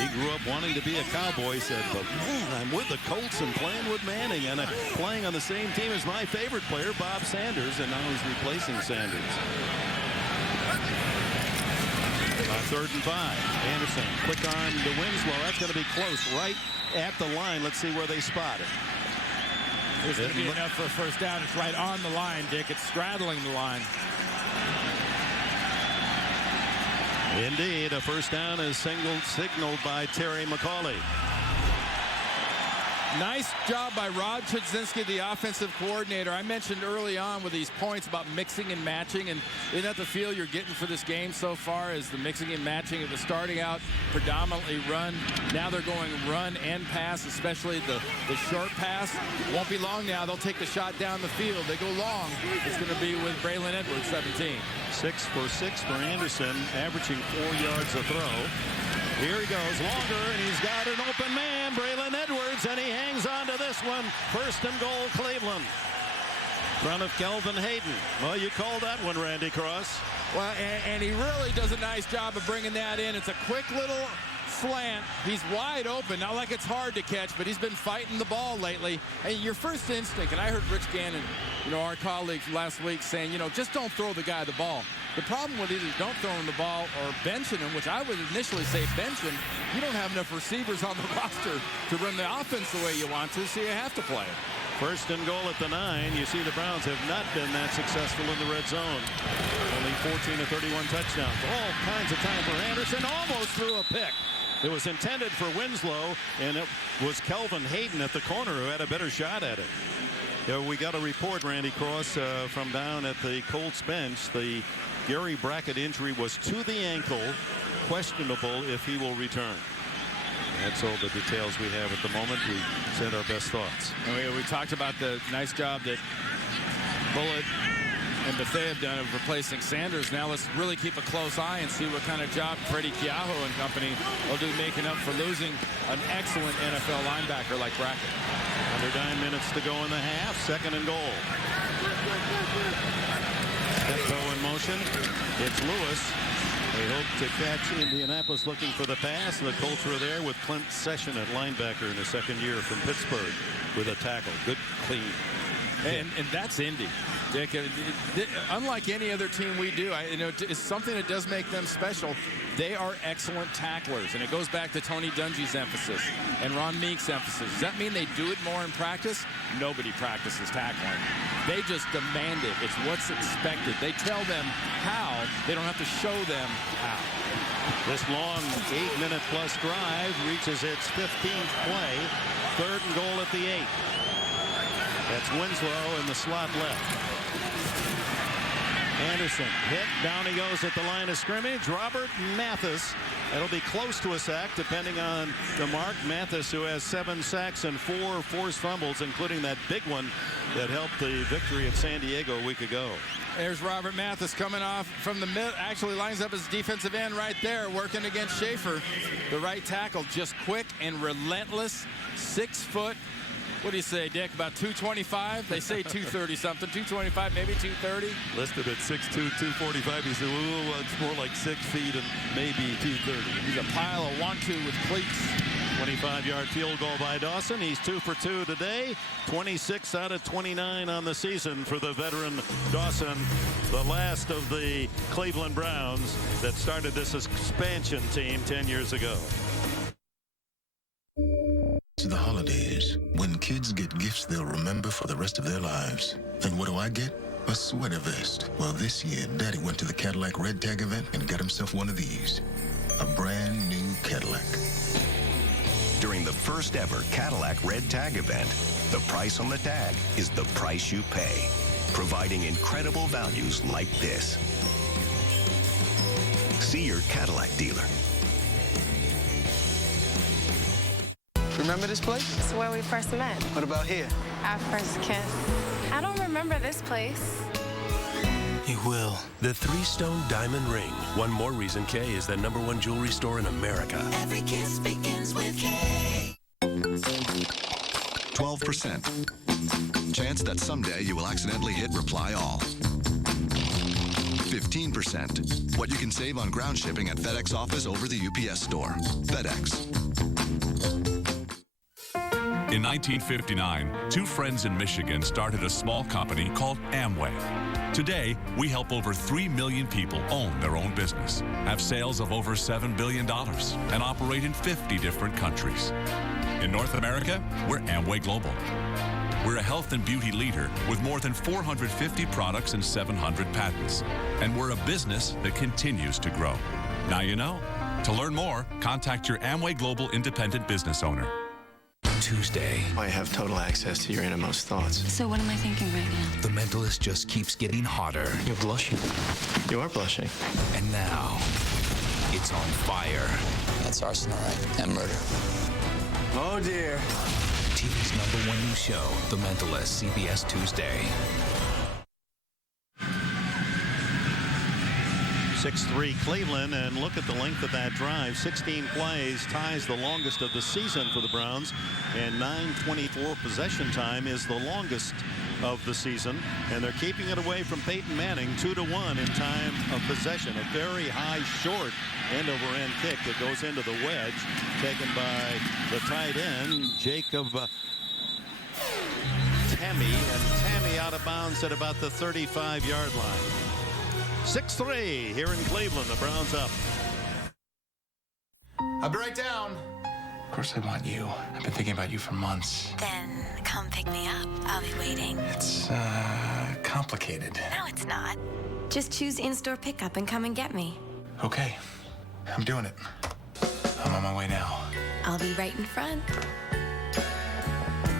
he grew up wanting to be a Cowboy. He said, but man, I'm with the Colts and playing with Manning and playing on the same team as my favorite player, Bob Sanders, and now he's replacing Sanders. 3rd and 5. Anderson, quick arm to Winslow. That's going to be close, right at the line. Let's see where they spot it. It's going to be enough for a first down. It's right on the line, Dick. It's straddling the line. Indeed, a first down is signaled by Terry McCauley. Nice job by Rod Chudzinski, the offensive coordinator. I mentioned early on with these points about mixing and matching, and isn't that the feel you're getting for this game so far is the mixing and matching. It was starting out predominantly run. Now they're going run and pass, especially the short pass. Won't be long now. They'll take the shot down the field. They go long. It's going to be with Braylon Edwards, 17. 6 for 6 for Anderson, averaging 4 yards a throw. Here he goes, longer, and he's got an open man, Braylon Edwards, and he hangs on to this one. 1st and goal, Cleveland. In front of Kelvin Hayden. Well, you called that one, Randy Cross. Well, and he really does a nice job of bringing that in. It's a quick little slant. He's wide open. Not like it's hard to catch, but he's been fighting the ball lately. And your first instinct, and I heard Rich Gannon, our colleague last week saying, just don't throw the guy the ball. The problem with either don't throw him the ball or benching him, which I would initially say benching, you don't have enough receivers on the roster to run the offense the way you want to, so you have to play it. 1st and goal at the 9. You see the Browns have not been that successful in the red zone. Only 14 of 31 touchdowns. All kinds of time for Anderson. Almost threw a pick. It was intended for Winslow, and it was Kelvin Hayden at the corner who had a better shot at it. We got a report, Randy Cross, from down at the Colts bench. The Gary Brackett injury was to the ankle, questionable if he will return. That's all the details we have at the moment. We sent our best thoughts. We talked about the nice job that Bullitt and Buffet have done of replacing Sanders. Now let's really keep a close eye and see what kind of job Freddie Keaho and company will do making up for losing an excellent NFL linebacker like Brackett. Under 9 minutes to go in the half. 2nd and goal. Tempo in motion. It's Lewis. They hope to catch Indianapolis looking for the pass. The Colts were there with Clint Session at linebacker in his 2nd year from Pittsburgh with a tackle. Good, clean. And that's Indy. Dick, unlike any other team we do, it's something that does make them special. They are excellent tacklers, and it goes back to Tony Dungy's emphasis and Ron Meek's emphasis. Does that mean they do it more in practice? Nobody practices tackling. They just demand it. It's what's expected. They tell them how. They don't have to show them how. This long 8-minute-plus drive reaches its 15th play. 3rd and goal at the 8. That's Winslow in the slot left. Anderson hit. Down he goes at the line of scrimmage. Robert Mathis. It'll be close to a sack depending on the mark. Mathis, who has 7 sacks and 4 forced fumbles, including that big one that helped the victory at San Diego a week ago. There's Robert Mathis coming off from the mid. Actually lines up as defensive end right there, working against Schaefer. The right tackle, just quick and relentless. 6 foot. What do you say, Dick? About 225? They say 230 something. 225, maybe 230. Listed at 6'2", 245. He said, "Ooh, it's more like 6 feet and maybe 230." He's a pile of 1-2 with cleats. 25-yard field goal by Dawson. He's 2 for 2 today. 26 out of 29 on the season for the veteran Dawson, the last of the Cleveland Browns that started this expansion team 10 years ago. It's the holidays, when kids get gifts they'll remember for the rest of their lives. And what do I get? A sweater vest. Well, this year, Daddy went to the Cadillac Red Tag event and got himself one of these. A brand new Cadillac. During the first ever Cadillac Red Tag event, the price on the tag is the price you pay, providing incredible values like this. See your Cadillac dealer. Remember this place? It's where we first met. What about here? Our first kiss. I don't remember this place. You will. The Three-Stone Diamond Ring. One more reason K is the #1 jewelry store in America. Every kiss begins with K. 12%. Chance that someday you will accidentally hit reply all. 15%. What you can save on ground shipping at FedEx office over the UPS store. FedEx. In 1959, two friends in Michigan started a small company called Amway. Today, we help over 3 million people own their own business, have sales of over $7 billion, and operate in 50 different countries. In North America, we're Amway Global. We're a health and beauty leader with more than 450 products and 700 patents. And we're a business that continues to grow. Now you know. To learn more, contact your Amway Global independent business owner. Tuesday. I have total access to your innermost thoughts. So what am I thinking right now? The Mentalist just keeps getting hotter. You're blushing. You are blushing. And now, it's on fire. That's arson, all right, and murder. Oh, dear. TV's #1 new show, The Mentalist, CBS Tuesday. 6-3 Cleveland, and look at the length of that drive. 16 plays, ties the longest of the season for the Browns, and 9:24 possession time is the longest of the season, and they're keeping it away from Peyton Manning 2-1 in time of possession. A very high short end-over-end kick that goes into the wedge, taken by the tight end Jacob Tammy, and Tammy out of bounds at about the 35-yard line. 6-3 here in Cleveland. The Browns up. I'll be right down. Of course I want you. I've been thinking about you for months. Then come pick me up. I'll be waiting. It's, complicated. No, it's not. Just choose in-store pickup and come and get me. Okay. I'm doing it. I'm on my way now. I'll be right in front.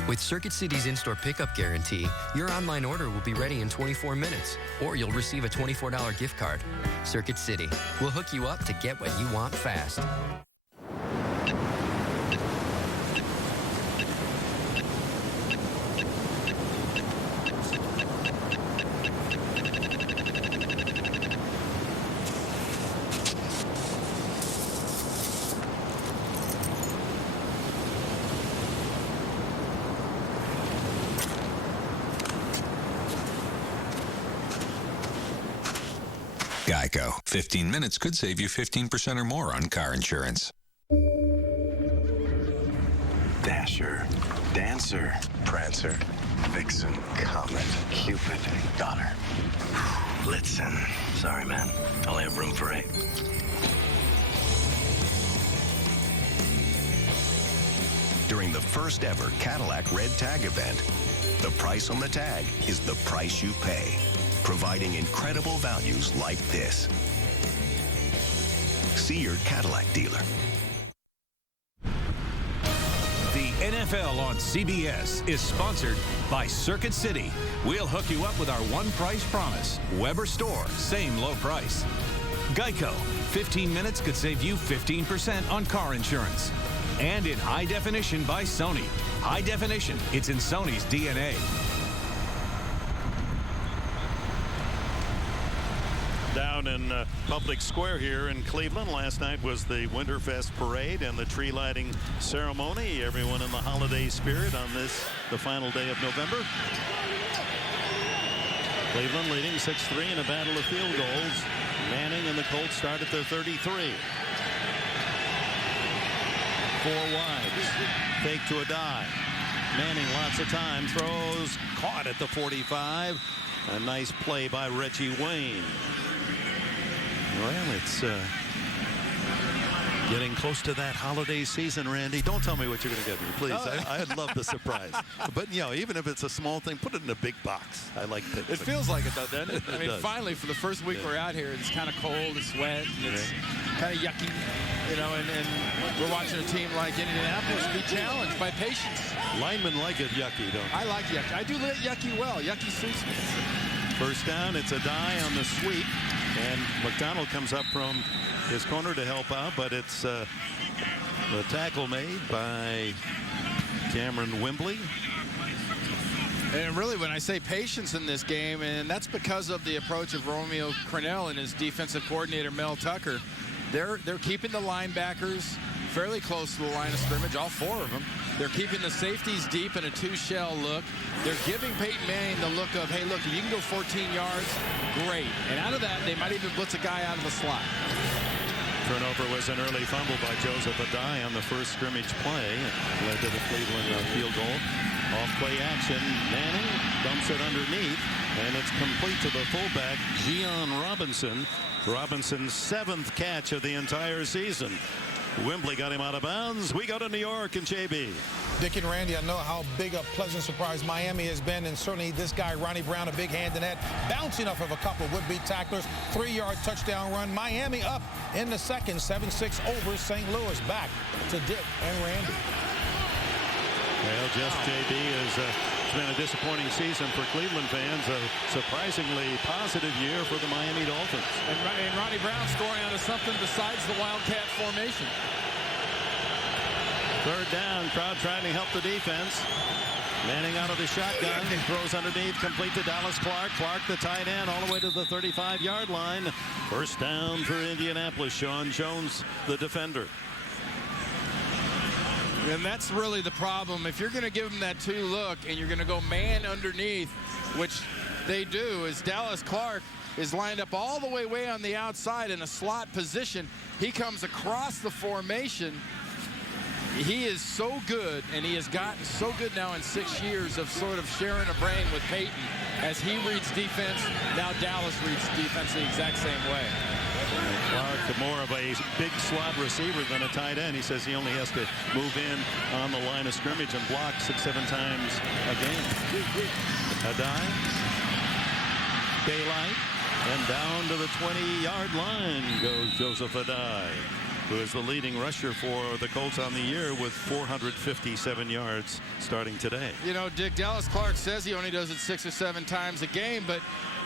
With Circuit City's in-store pickup guarantee, your online order will be ready in 24 minutes, or you'll receive a $24 gift card. Circuit City. We'll hook you up to get what you want fast. Geico. 15 minutes could save you 15% or more on car insurance. Dasher, Dancer, Prancer, Vixen, Comet, Cupid, Donner. Blitzen. Sorry, man. Only have room for 8. During the first ever Cadillac Red Tag event, the price on the tag is the price you pay, providing incredible values like this. See your Cadillac dealer. The NFL on CBS is sponsored by Circuit City. We'll hook you up with our one price promise. Weber store, same low price. Geico, 15 minutes could save you 15% on car insurance. And in high definition by Sony. High definition, it's in Sony's DNA. Down in Public Square here in Cleveland. Last night was the Winterfest parade and the tree lighting ceremony. Everyone in the holiday spirit on this, the final day of November. Cleveland leading 6-3 in a battle of field goals. Manning and the Colts start at their 33. 4 wides. Fake to a dive. Manning lots of time. Throws. Caught at the 45. A nice play by Reggie Wayne. Well, it's getting close to that holiday season, Randy. Don't tell me what you're going to get me, please. I'd love the surprise. But, you know, even if it's a small thing, put it in a big box. I like that. It feels like it, though, doesn't it? I mean, does. finally, for the first week we're out here, it's kind of cold, it's wet, it's kind of yucky, you know, and we're watching a team like Indianapolis be challenged by patience. Linemen like it yucky, don't they? I like yucky. I do let yucky well. Yucky suits me. First down, it's a die on the sweep, and McDonald comes up from his corner to help out, but it's the tackle made by Cameron Wembley. And really, when I say patience in this game, and that's because of the approach of Romeo Crennel and his defensive coordinator, Mel Tucker, they're keeping the linebackers fairly close to the line of scrimmage, all 4 of them. They're keeping the safeties deep in a 2-shell look. They're giving Peyton Manning the look of, hey, look, if you can go 14 yards, great. And out of that, they might even blitz a guy out of the slot. Turnover was an early fumble by Joseph Adai on the first scrimmage play. It led to the Cleveland field goal. Off play action. Manning dumps it underneath, and it's complete to the fullback, Gian Robinson. Robinson's 7th catch of the entire season. Wembley got him out of bounds. We go to New York and JB. Dick and Randy, I know how big a pleasant surprise Miami has been, and certainly this guy, Ronnie Brown, a big hand in that, bouncing off of a couple would-be tacklers. 3-yard touchdown run. Miami up in the second, 7-6 over St. Louis. Back to Dick and Randy. Well, just JB it's been a disappointing season for Cleveland fans. A surprisingly positive year for the Miami Dolphins. And Ronnie Brown scoring out of something besides the Wildcat formation. 3rd down, crowd trying to help the defense. Manning out of the shotgun, throws underneath, complete to Dallas Clark. Clark, the tight end, all the way to the 35-yard line. 1st down for Indianapolis. Sean Jones, the defender. And that's really the problem. If you're going to give them that 2 look and you're going to go man underneath, which they do, is Dallas Clark is lined up all the way on the outside in a slot position. He comes across the formation. He is so good, and he has gotten so good now in 6 years of sort of sharing a brain with Peyton. As he reads defense, now Dallas reads defense the exact same way. Clark, more of a big slot receiver than a tight end. He says he only has to move in on the line of scrimmage and block 6-7 times a game. Adai, daylight, and down to the 20-yard line goes Joseph Adai, who is the leading rusher for the Colts on the year with 457 yards starting today. You know, Dick, Dallas Clark says he only does it 6 or 7 times a game, but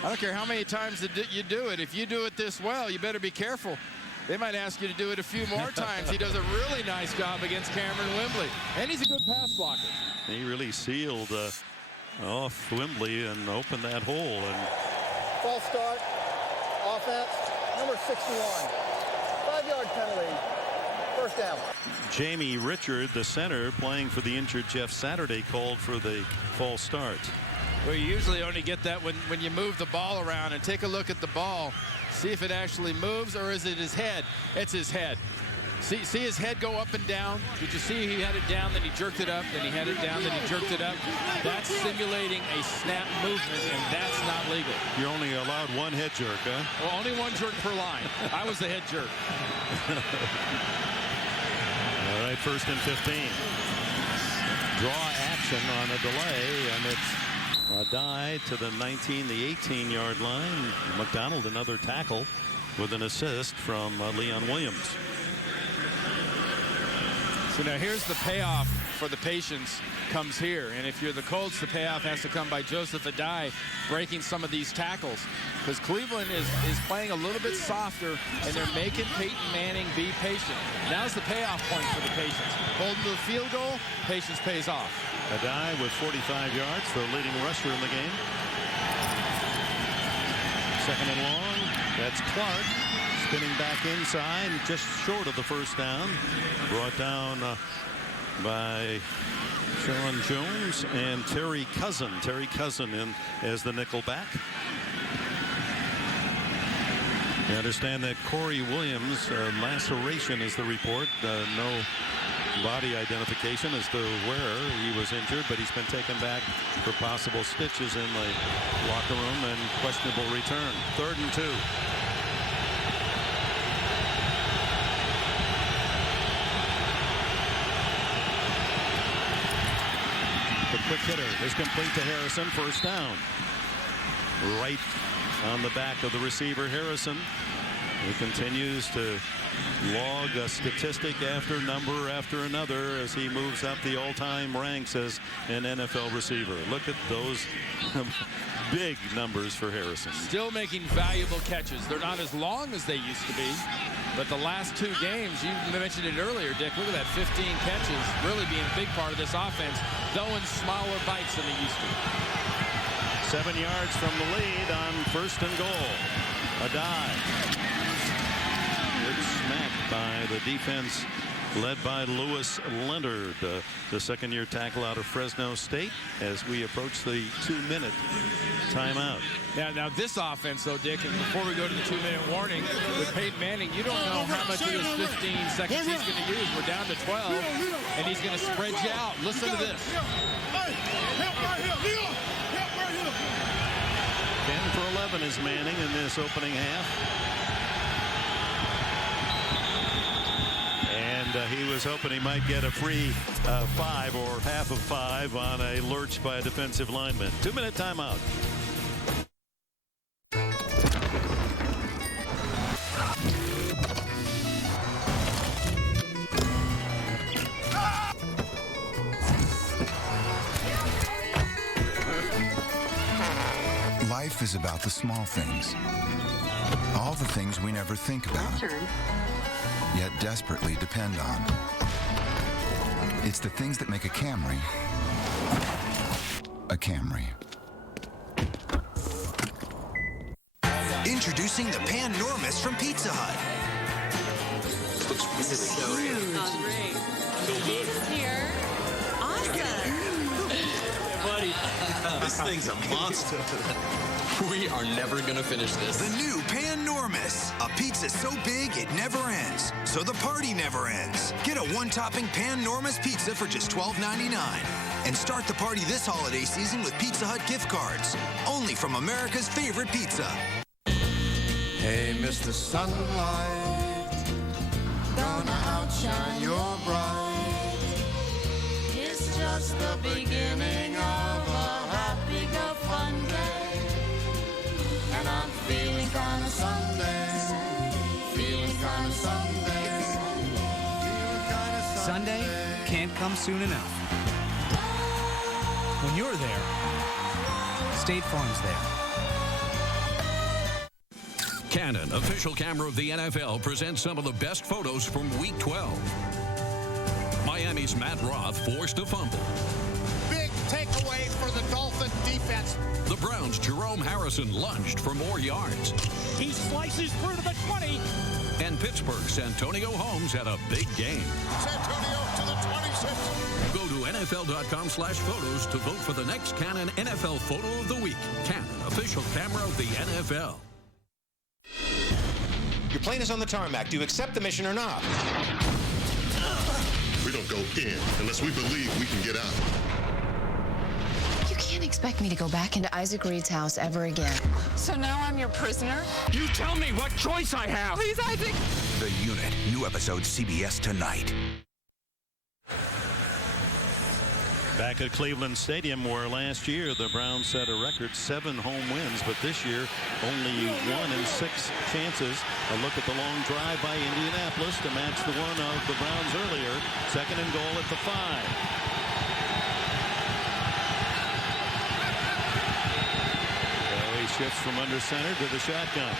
I don't care how many times you do it. If you do it this well, you better be careful. They might ask you to do it a few more times. He does a really nice job against Cameron Wembley, and he's a good pass blocker. He really sealed off Wembley and opened that hole. And false start, offense, number 61. 5-yard penalty, 1st down. Jamie Richard, the center, playing for the injured Jeff Saturday, called for the false start. Well, you usually only get that when you move the ball around, and take a look at the ball. See if it actually moves, or is it his head? It's his head. See his head go up and down? Did you see he had it down, then he jerked it up, then he had it down, then he jerked it up? That's simulating a snap movement, and that's not legal. You're only allowed 1 head jerk, huh? Well, only 1 jerk per line. I was the head jerk. All right, 1st and 15. Draw action on a delay, and it's Adai to the 19, the 18-yard line. McDonald, another tackle with an assist from Leon Williams. So now here's the payoff for the patience comes here. And if you're the Colts, the payoff has to come by Joseph Adai breaking some of these tackles. Because Cleveland is playing a little bit softer, and they're making Peyton Manning be patient. Now's the payoff point for the patience. Holding to the field goal, patience pays off. Adai with 45 yards, the leading rusher in the game. 2nd and long. That's Clark. Spinning back inside, just short of the 1st down. Brought down by Sean Jones and Terry Cousin. Terry Cousin in as the nickel back. I understand that Corey Williams, laceration is the report. No body identification as to where he was injured, but he's been taken back for possible stitches in the locker room and questionable return. 3rd and 2. The quick hitter is complete to Harrison. 1st down. Right on the back of the receiver, Harrison. He continues to log a statistic after number after another as he moves up the all-time ranks as an NFL receiver. Look at those big numbers for Harrison. Still making valuable catches. They're not as long as they used to be, But the last 2 games, you mentioned it earlier, Dick, look at that, 15 catches, really being a big part of this offense, though in smaller bites than they used to. 7 yards from the lead on 1st and goal. A dive. Good smack by the defense led by Lewis Leonard, the second-year tackle out of Fresno State, as we approach the 2-minute timeout. Now this offense, though, Dick, and before we go to the 2-minute warning, with Peyton Manning, you don't know how much of his 15 seconds he's going to use. We're down to 12, and he's going to spread you out. Listen to this. 10 for 11 is Manning in this opening half. And he was hoping he might get a free 5 or half of 5 on a lurch by a defensive lineman. 2-minute timeout. Life is about the small things. All the things we never think about, yet desperately depend on. It's the things that make a Camry a Camry. Introducing the Pan-Normous from Pizza Hut. This is so huge. Great. Pizza's here. Awesome. Buddy, this thing's a monster. We are never gonna finish this. The new Pan-Normous. A pizza so big it never ends, so the party never ends. Get a 1-topping Pan-Normous pizza for just $12.99. And start the party this holiday season with Pizza Hut gift cards. Only from America's favorite pizza. Hey, Mr. Sunlight, gonna outshine your bright. It's just the beginning of a happy, fun day. And I'm feeling kinda Sunday. Feeling kinda Sunday. Sunday can't come soon enough. When you're there, State Farm's there. Canon, official camera of the NFL, presents some of the best photos from Week 12. Miami's Matt Roth forced a fumble. Big takeaway for the Dolphin defense. The Browns' Jerome Harrison lunged for more yards. He slices through to the 20. And Pittsburgh's Antonio Holmes had a big game. Antonio to the 26. Go to NFL.com/photos to vote for the next Canon NFL Photo of the Week. Canon, official camera of the NFL. Your plane is on the tarmac. Do you accept the mission or not? We don't go in unless we believe we can get out. You can't expect me to go back into Isaac Reed's house ever again. So now I'm your prisoner? You tell me what choice I have. Please, Isaac. The Unit. New episode CBS tonight. Back at Cleveland Stadium, where last year the Browns set a record 7 home wins, but this year only 1 in 6 chances. A look at the long drive by Indianapolis to match the one of the Browns earlier. 2nd and goal at the 5. So he shifts from under center to the shotgun.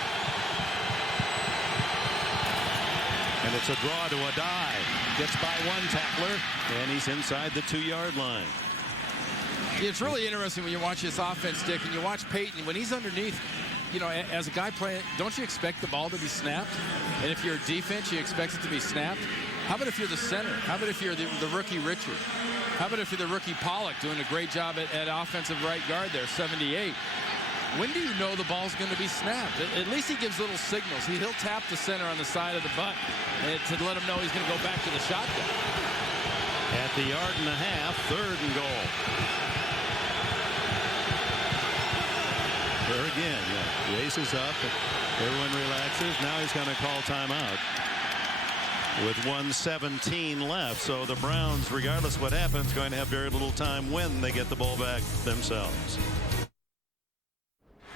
And it's a draw to a dive. Gets by one tackler, and he's inside the 2-yard line. It's really interesting when you watch this offense, Dick, and you watch Peyton. When he's underneath, you know, as a guy playing, don't you expect the ball to be snapped? And if you're a defense, you expect it to be snapped? How about if you're the center? How about if you're the rookie Richard? How about if you're the rookie Pollock doing a great job at offensive right guard there, 78? When do you know the ball's going to be snapped? At least he gives little signals. He'll tap the center on the side of the butt to let him know he's going to go back to the shotgun. At the 1.5, 3rd and goal. There again, yeah. Races up. Everyone relaxes. Now he's going to call timeout with 1:17 left. So the Browns, regardless of what happens, going to have very little time when they get the ball back themselves.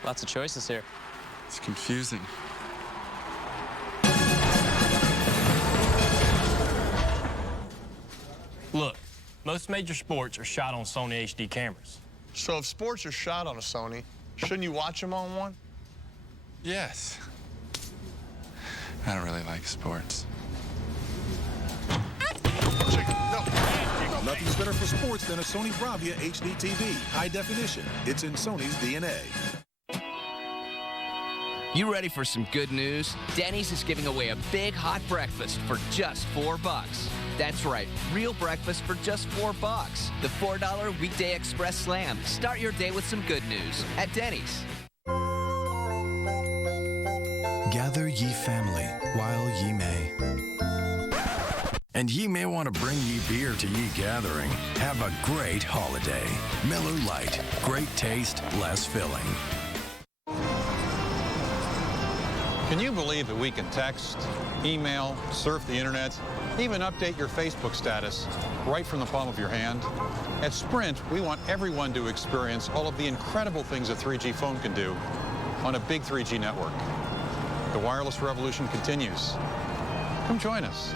Lots of choices here. It's confusing. Look, most major sports are shot on Sony HD cameras. So if sports are shot on a Sony, shouldn't you watch them on one? Yes. I don't really like sports. Nothing's better for sports than a Sony Bravia HD TV. High definition. It's in Sony's DNA. You ready for some good news? Denny's is giving away a big hot breakfast for just $4. That's right, real breakfast for just $4. The $4 Weekday Express Slam. Start your day with some good news at Denny's. Gather ye family while ye may. And ye may want to bring ye beer to ye gathering. Have a great holiday. Miller Lite. Great taste, less filling. Can you believe that we can text, email, surf the internet, even update your Facebook status right from the palm of your hand? At Sprint, we want everyone to experience all of the incredible things a 3G phone can do on a big 3G network. The wireless revolution continues. Come join us.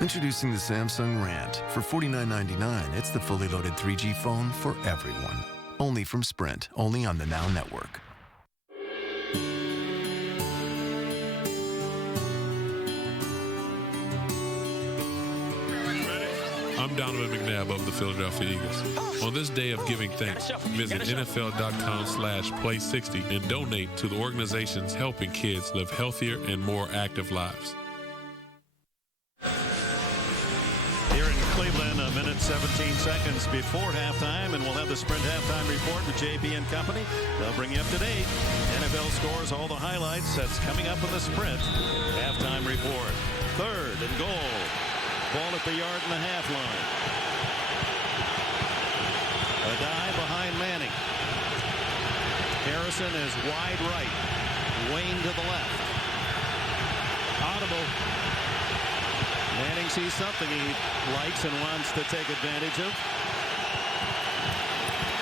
Introducing the Samsung Rant. For $49.99, it's the fully loaded 3G phone for everyone. Only from Sprint. Only on the Now Network. I'm Donovan McNabb of the Philadelphia Eagles. On this day of giving thanks, visit NFL.com/play60 and donate to the organizations helping kids live healthier and more active lives. Here in Cleveland, a minute 17 seconds before halftime, and we'll have the Sprint halftime report with JB and company. They'll bring you up to date. NFL scores, all the highlights. That's coming up in the Sprint halftime report. 3rd and goal. Ball at the yard-and-a-half line. A dive behind Manning. Harrison is wide right. Wayne to the left. Audible. Manning sees something he likes and wants to take advantage of.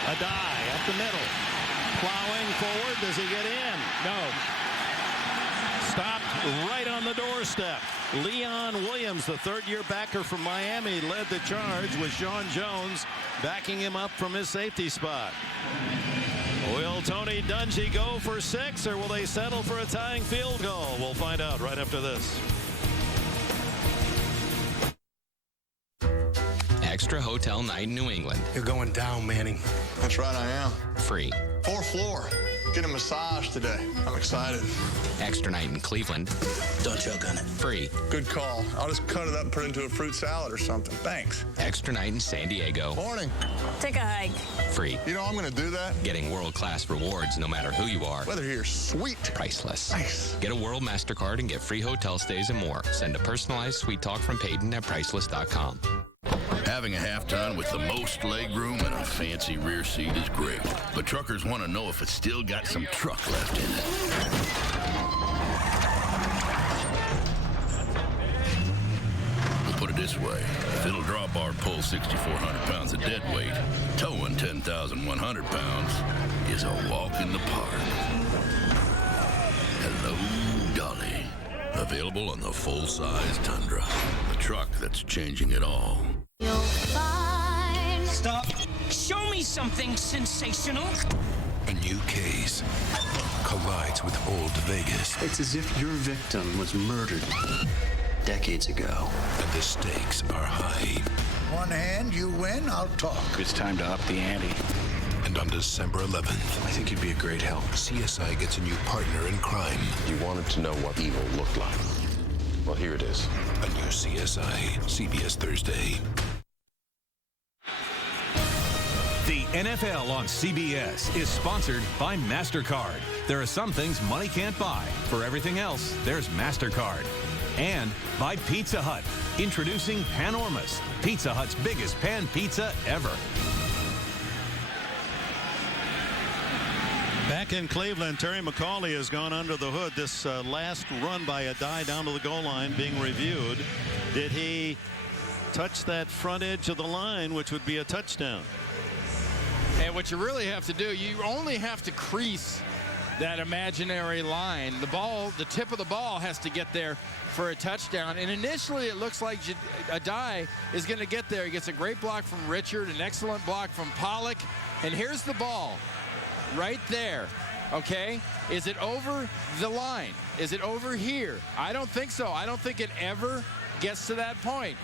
A dive up the middle. Plowing forward. Does he get in? No. Stopped right on the doorstep. Leon Williams, the third-year backer from Miami, led the charge with Sean Jones backing him up from his safety spot. Will Tony Dungy go for 6, or will they settle for a tying field goal? We'll find out right after this. Extra hotel night in New England. You're going down, Manning. That's right, I am. Free. 4th floor. Get a massage today. I'm excited. Extra night in Cleveland. Don't choke on it. Free. Good call. I'll just cut it up and put it into a fruit salad or something. Thanks. Extra night in San Diego. Morning. Take a hike. Free. You know I'm going to do that. Getting world-class rewards no matter who you are. Weather here is sweet. Priceless. Nice. Get a World MasterCard and get free hotel stays and more. Send a personalized sweet talk from Peyton at Priceless.com. Having a half-ton with the most legroom and a fancy rear seat is great, but truckers want to know if it's still got some truck left in it. We'll put it this way. If it'll draw bar pull 6,400 pounds of dead weight, towing 10,100 pounds is a walk in the park. Hello, Dolly. Available on the full-size Tundra, the truck that's changing it all. Stop. Show me something sensational. A new case collides with old Vegas. It's as if your victim was murdered decades ago. And the stakes are high. One hand, you win, I'll talk. It's time to up the ante. And on December 11th, I think you'd be a great help. CSI gets a new partner in crime. You wanted to know what evil looked like. Well, here it is. A new CSI, CBS Thursday. The NFL on CBS is sponsored by MasterCard. There are some things money can't buy. For everything else, there's MasterCard. And by Pizza Hut, introducing Panormus, Pizza Hut's biggest pan pizza ever. Back in Cleveland, Terry McCauley has gone under the hood. This last run by a die down to the goal line being reviewed. Did he touch that front edge of the line, which would be a touchdown? And what you really have to do, you only have to crease that imaginary line. The ball, the tip of the ball has to get there for a touchdown. And initially it looks like Adai is going to get there. He gets a great block from Richard, an excellent block from Pollock. And here's the ball right there. Okay? Is it over the line? Is it over here? I don't think so. I don't think it ever gets to that point.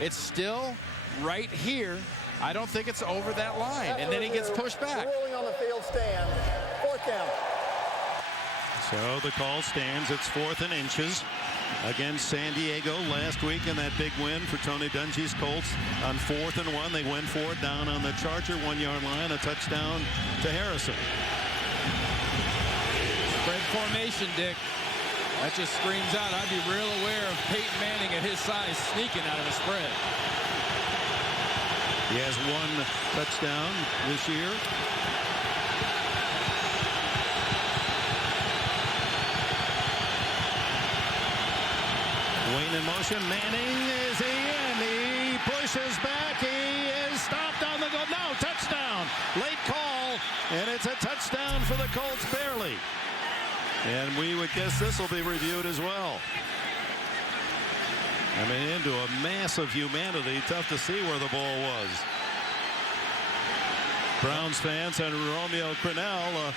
It's still right here. I don't think it's over that line. And then he gets pushed back. Ruling on the field stand. 4th down. So the call stands. It's 4th and inches against San Diego last week in that big win for Tony Dungy's Colts. On 4th and 1, they win 4 down on the Charger 1-yard line. A touchdown to Harrison. Spread formation, Dick. That just screams out. I'd be real aware of Peyton Manning at his size sneaking out of the spread. He has 1 touchdown this year. Wayne in motion. Manning, is he in? He pushes back. He is stopped on the goal. No, touchdown. Late call, and it's a touchdown for the Colts, barely. And we would guess this will be reviewed as well. I mean, into a mass of humanity. Tough to see where the ball was. Browns fans and Romeo Crennel.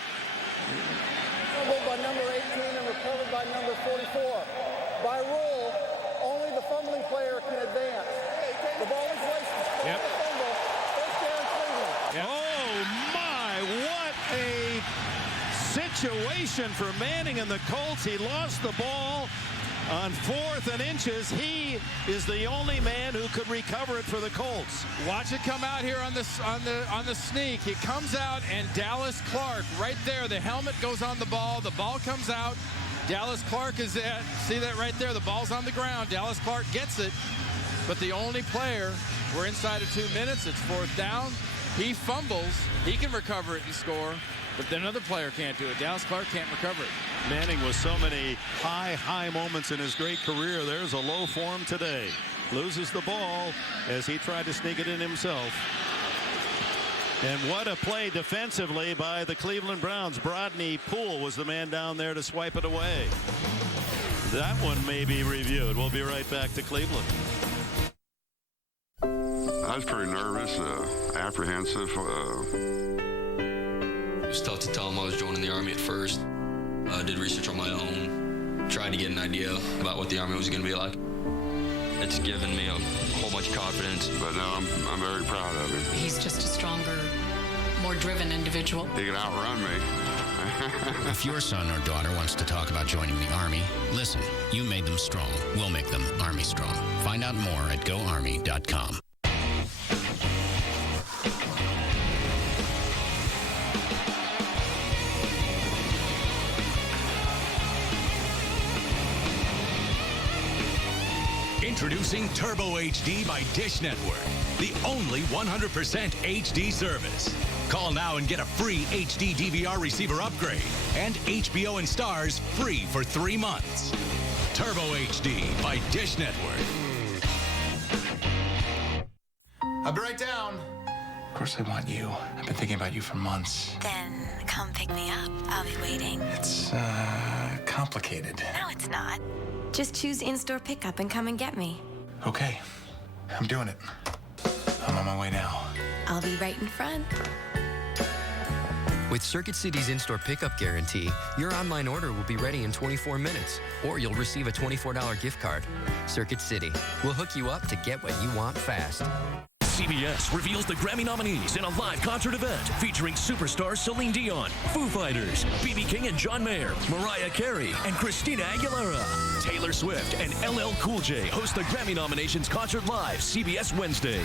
Fumbled by number 18 and recovered by number 44. By rule, only the fumbling player can advance. The ball is placed. Yep. Fumble. 1st down, Cleveland. Yep. Oh my, what a situation for Manning and the Colts. He lost the ball on 4th and inches. He is the only man who could recover it for the Colts. Watch it come out here on the sneak. It comes out, and Dallas Clark right there. The helmet goes on the ball. The ball comes out. Dallas Clark is at, see that right there? The ball's on the ground. Dallas Clark gets it, but the only player, we're inside of 2 minutes. It's 4th down. He fumbles. He can recover it and score, but then another player can't do it. Dallas Clark can't recover it. Manning with so many high moments in his great career. There's a low form today. Loses the ball as he tried to sneak it in himself. And what a play defensively by the Cleveland Browns. Brodney Poole was the man down there to swipe it away. That one may be reviewed. We'll be right back to Cleveland. I was pretty nervous, apprehensive. It was tough to tell him I was joining the Army at first. I did research on my own, tried to get an idea about what the Army was going to be like. It's given me a whole bunch of confidence. But no, I'm very proud of him. He's just a stronger, more driven individual. He can outrun me. If your son or daughter wants to talk about joining the Army, listen, you made them strong. We'll make them Army strong. Find out more at goarmy.com. Introducing Turbo HD by Dish Network, the only 100% HD service. Call now and get a free HD DVR receiver upgrade and HBO and Stars free for 3 months. Turbo HD by Dish Network. I'll be right down. Of course I want you. I've been thinking about you for months. Then come pick me up. I'll be waiting. It's, complicated. No, it's not. Just choose in-store pickup and come and get me. Okay. I'm doing it. I'm on my way now. I'll be right in front. With Circuit City's in-store pickup guarantee, your online order will be ready in 24 minutes, or you'll receive a $24 gift card. Circuit City will hook you up to get what you want fast. CBS reveals the Grammy nominees in a live concert event featuring superstars Celine Dion, Foo Fighters, B.B. King and John Mayer, Mariah Carey, and Christina Aguilera. Taylor Swift and LL Cool J host the Grammy nominations concert live, CBS Wednesday.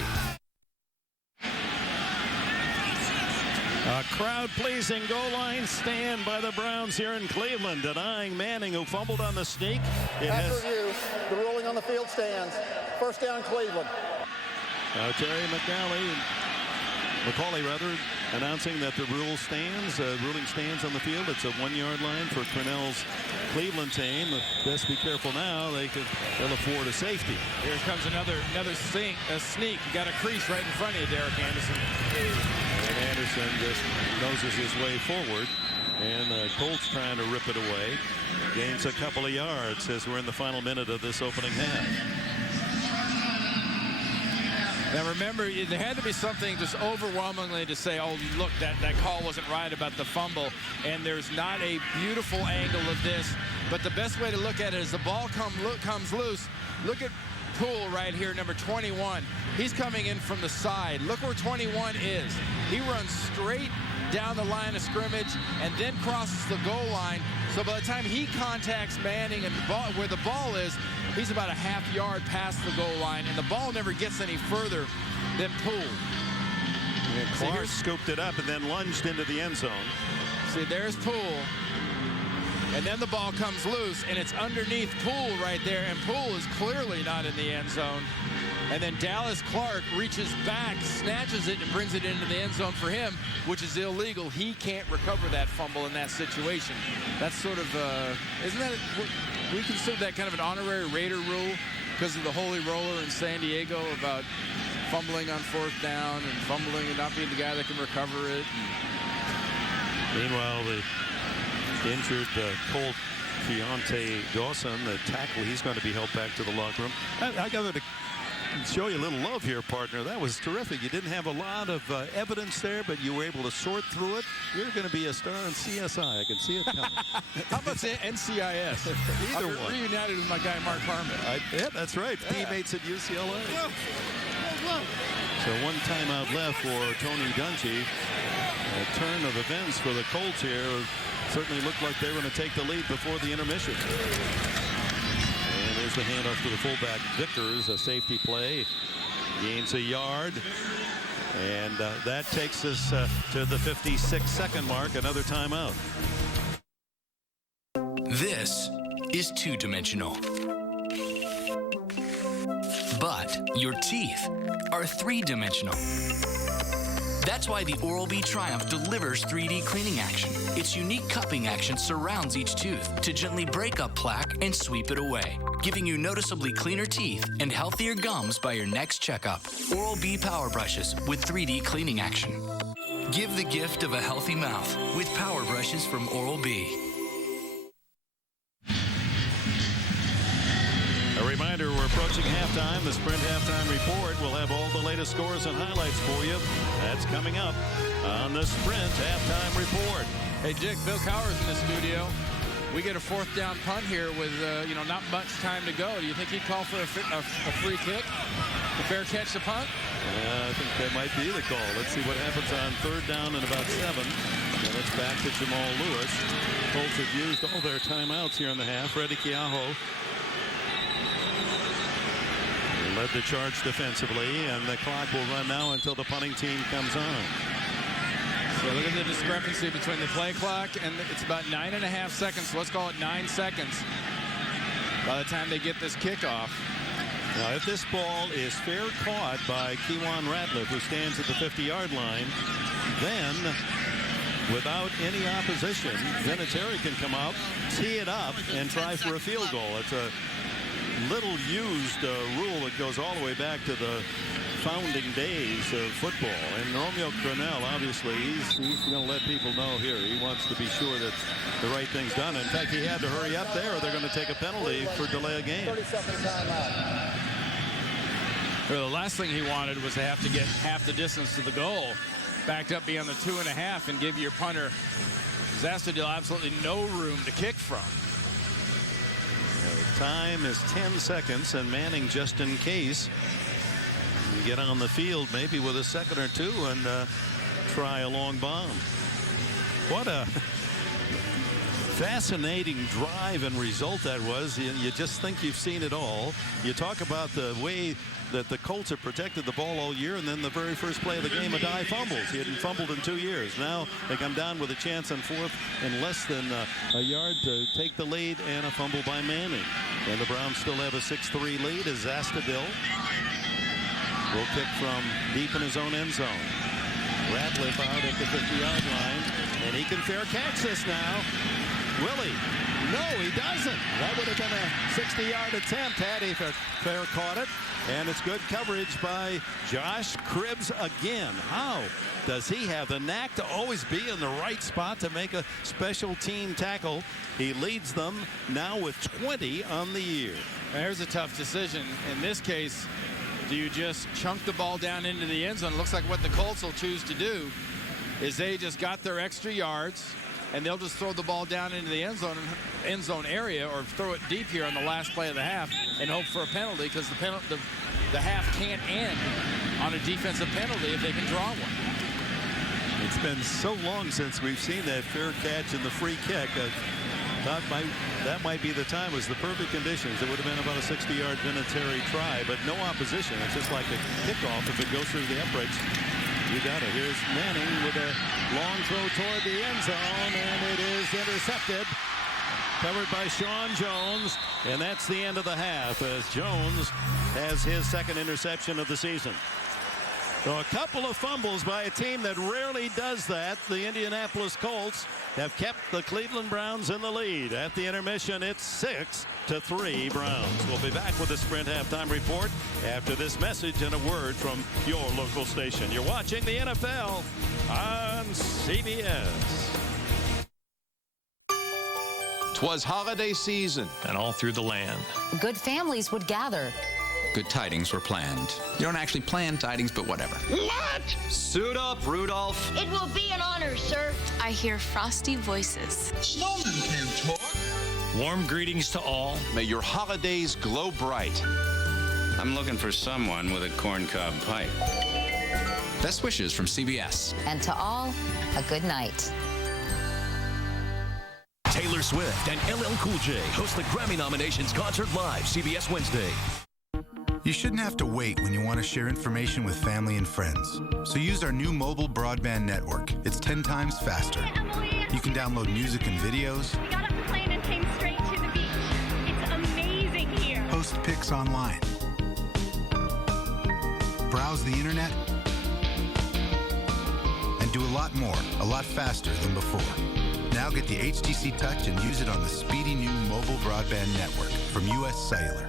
A crowd-pleasing goal line stand by the Browns here in Cleveland, denying Manning, who fumbled on the sneak. After review, the ruling on the field stands. 1st down, Cleveland. Terry McCauley announcing that the ruling stands on the field. It's a 1-yard line for Crennel's Cleveland team. Best be careful now. They'll afford a safety. Here comes another sneak. You got a crease right in front of you, Derek Anderson. And Anderson just noses his way forward. And the Colts trying to rip it away. Gains a couple of yards as we're in the final minute of this opening half. Now remember, there had to be something just overwhelmingly to say, oh, look, that call wasn't right about the fumble, and there's not a beautiful angle of this. But the best way to look at it is the ball comes loose. Look at Poole right here, number 21. He's coming in from the side. Look where 21 is. He runs straight down the line of scrimmage and then crosses the goal line. So by the time he contacts Manning and where the ball is, he's about a half yard past the goal line, and the ball never gets any further than Poole. And Clark scooped it up and then lunged into the end zone. See, there's Poole. And then the ball comes loose, and it's underneath Poole right there, and Poole is clearly not in the end zone. And then Dallas Clark reaches back, snatches it, and brings it into the end zone for him, which is illegal. He can't recover that fumble in that situation. That's sort of, isn't that, we consider that kind of an honorary Raider rule because of the Holy Roller in San Diego about fumbling on 4th down and fumbling and not being the guy that can recover it. Meanwhile, the injured Colt Phil Dawson, the tackle, he's going to be held back to the locker room. I got to show you a little love here, partner. That was terrific. You didn't have a lot of evidence there, but you were able to sort through it. You're going to be a star on CSI. I can see it coming. How about NCIS? Either one. Reunited with my guy Mark Harmon. Yeah, that's right. Yeah. Teammates at UCLA. So one timeout left for Tony Dungy. A turn of events for the Colts here. Certainly looked like they were going to take the lead before the intermission. And there's the handoff to the fullback Vickers, a safety play. Gains a yard. And that takes us to the 56-second mark, another timeout. This is two-dimensional. But your teeth are three-dimensional. That's why the Oral-B Triumph delivers 3D cleaning action. Its unique cupping action surrounds each tooth to gently break up plaque and sweep it away, giving you noticeably cleaner teeth and healthier gums by your next checkup. Oral-B Power Brushes with 3D cleaning action. Give the gift of a healthy mouth with Power Brushes from Oral-B. A reminder, we're approaching halftime. The Sprint Halftime Report will have all the latest scores and highlights for you. That's coming up on the Sprint Halftime Report. Hey, Dick, Bill Cowher's in the studio. We get a 4th down punt here with, not much time to go. Do you think he'd call for a free kick? A fair catch to punt? I think that might be the call. Let's see what happens on 3rd down and about 7. And it's back to Jamal Lewis. Colts have used all their timeouts here in the half. Freddie Keaho led the charge defensively, and the clock will run now until the punting team comes on. So look at the discrepancy between the play clock, and it's about 9.5 seconds. So let's call it 9 seconds by the time they get this kickoff. Now, if this ball is fair caught by Kewan Ratliff, who stands at the 50-yard line, then without any opposition, Vinatieri can come out, tee it up, and try for a field goal. It's a little used rule that goes all the way back to the founding days of football. And Romeo Crennel, obviously, he's going to let people know here. He wants to be sure that the right thing's done. In fact, he had to hurry up there, or they're going to take a penalty for delay of game. 30-second timeout. Well, the last thing he wanted was to have to get half the distance to the goal, backed up beyond the 2.5, and give your punter Zastudil absolutely no room to kick from. Time is 10 seconds, and Manning, just in case, you get on the field maybe with a second or two and try a long bomb. What a fascinating drive and result that was. You just think you've seen it all. You talk about the way that the Colts have protected the ball all year, and then the very first play of the game, Adai fumbles. He hadn't fumbled in 2 years. Now they come down with a chance on 4th and less than a yard to take the lead, and a fumble by Manning. And the Browns still have a 6-3 lead as Zastudil will kick from deep in his own end zone. Ratliff out at the 50-yard line, and he can fair catch this now. Will he? No, he doesn't. That would have been a 60-yard attempt had he fair caught it. And it's good coverage by Josh Cribbs again. How does he have the knack to always be in the right spot to make a special team tackle? He leads them now with 20 on the year. There's a tough decision. In this case, Do you just chunk the ball down into the end zone? It looks like what the Colts will choose to do is they just got their extra yards, and they'll just throw the ball down into the end zone area, or throw it deep here on the last play of the half and hope for a penalty, because the half can't end on a defensive penalty if they can draw one. It's been so long since we've seen that fair catch and the free kick. Thought that might be the time. It was the perfect conditions. It would have been about a 60-yard Vinatieri try, but no opposition. It's just like a kickoff. If it goes through the uprights, you got it. Here's Manning with a long throw toward the end zone, and it is intercepted. Covered by Sean Jones, and that's the end of the half as Jones has his second interception of the season. So a couple of fumbles by a team that rarely does that. The Indianapolis Colts have kept the Cleveland Browns in the lead. At the intermission, it's 6-3 Browns. We'll be back with the Sprint halftime report after this message and a word from your local station. You're watching the NFL on CBS. 'Twas holiday season, and all through the land, good families would gather. Good tidings were planned. You don't actually plan tidings, but whatever. What? Suit up, Rudolph. It will be an honor, sir. I hear frosty voices. Snowmen can talk. Warm greetings to all. May your holidays glow bright. I'm looking for someone with a corncob pipe. Best wishes from CBS. And to all, a good night. Taylor Swift and LL Cool J host the Grammy nominations concert live, CBS Wednesday. You shouldn't have to wait when you want to share information with family and friends. So use our new mobile broadband network. It's 10 times faster. You can download music and videos. We got off the plane and came straight to the beach. It's amazing here. Post pics online. Browse the internet. And do a lot more, a lot faster than before. Now get the HTC Touch and use it on the speedy new mobile broadband network from US Cellular.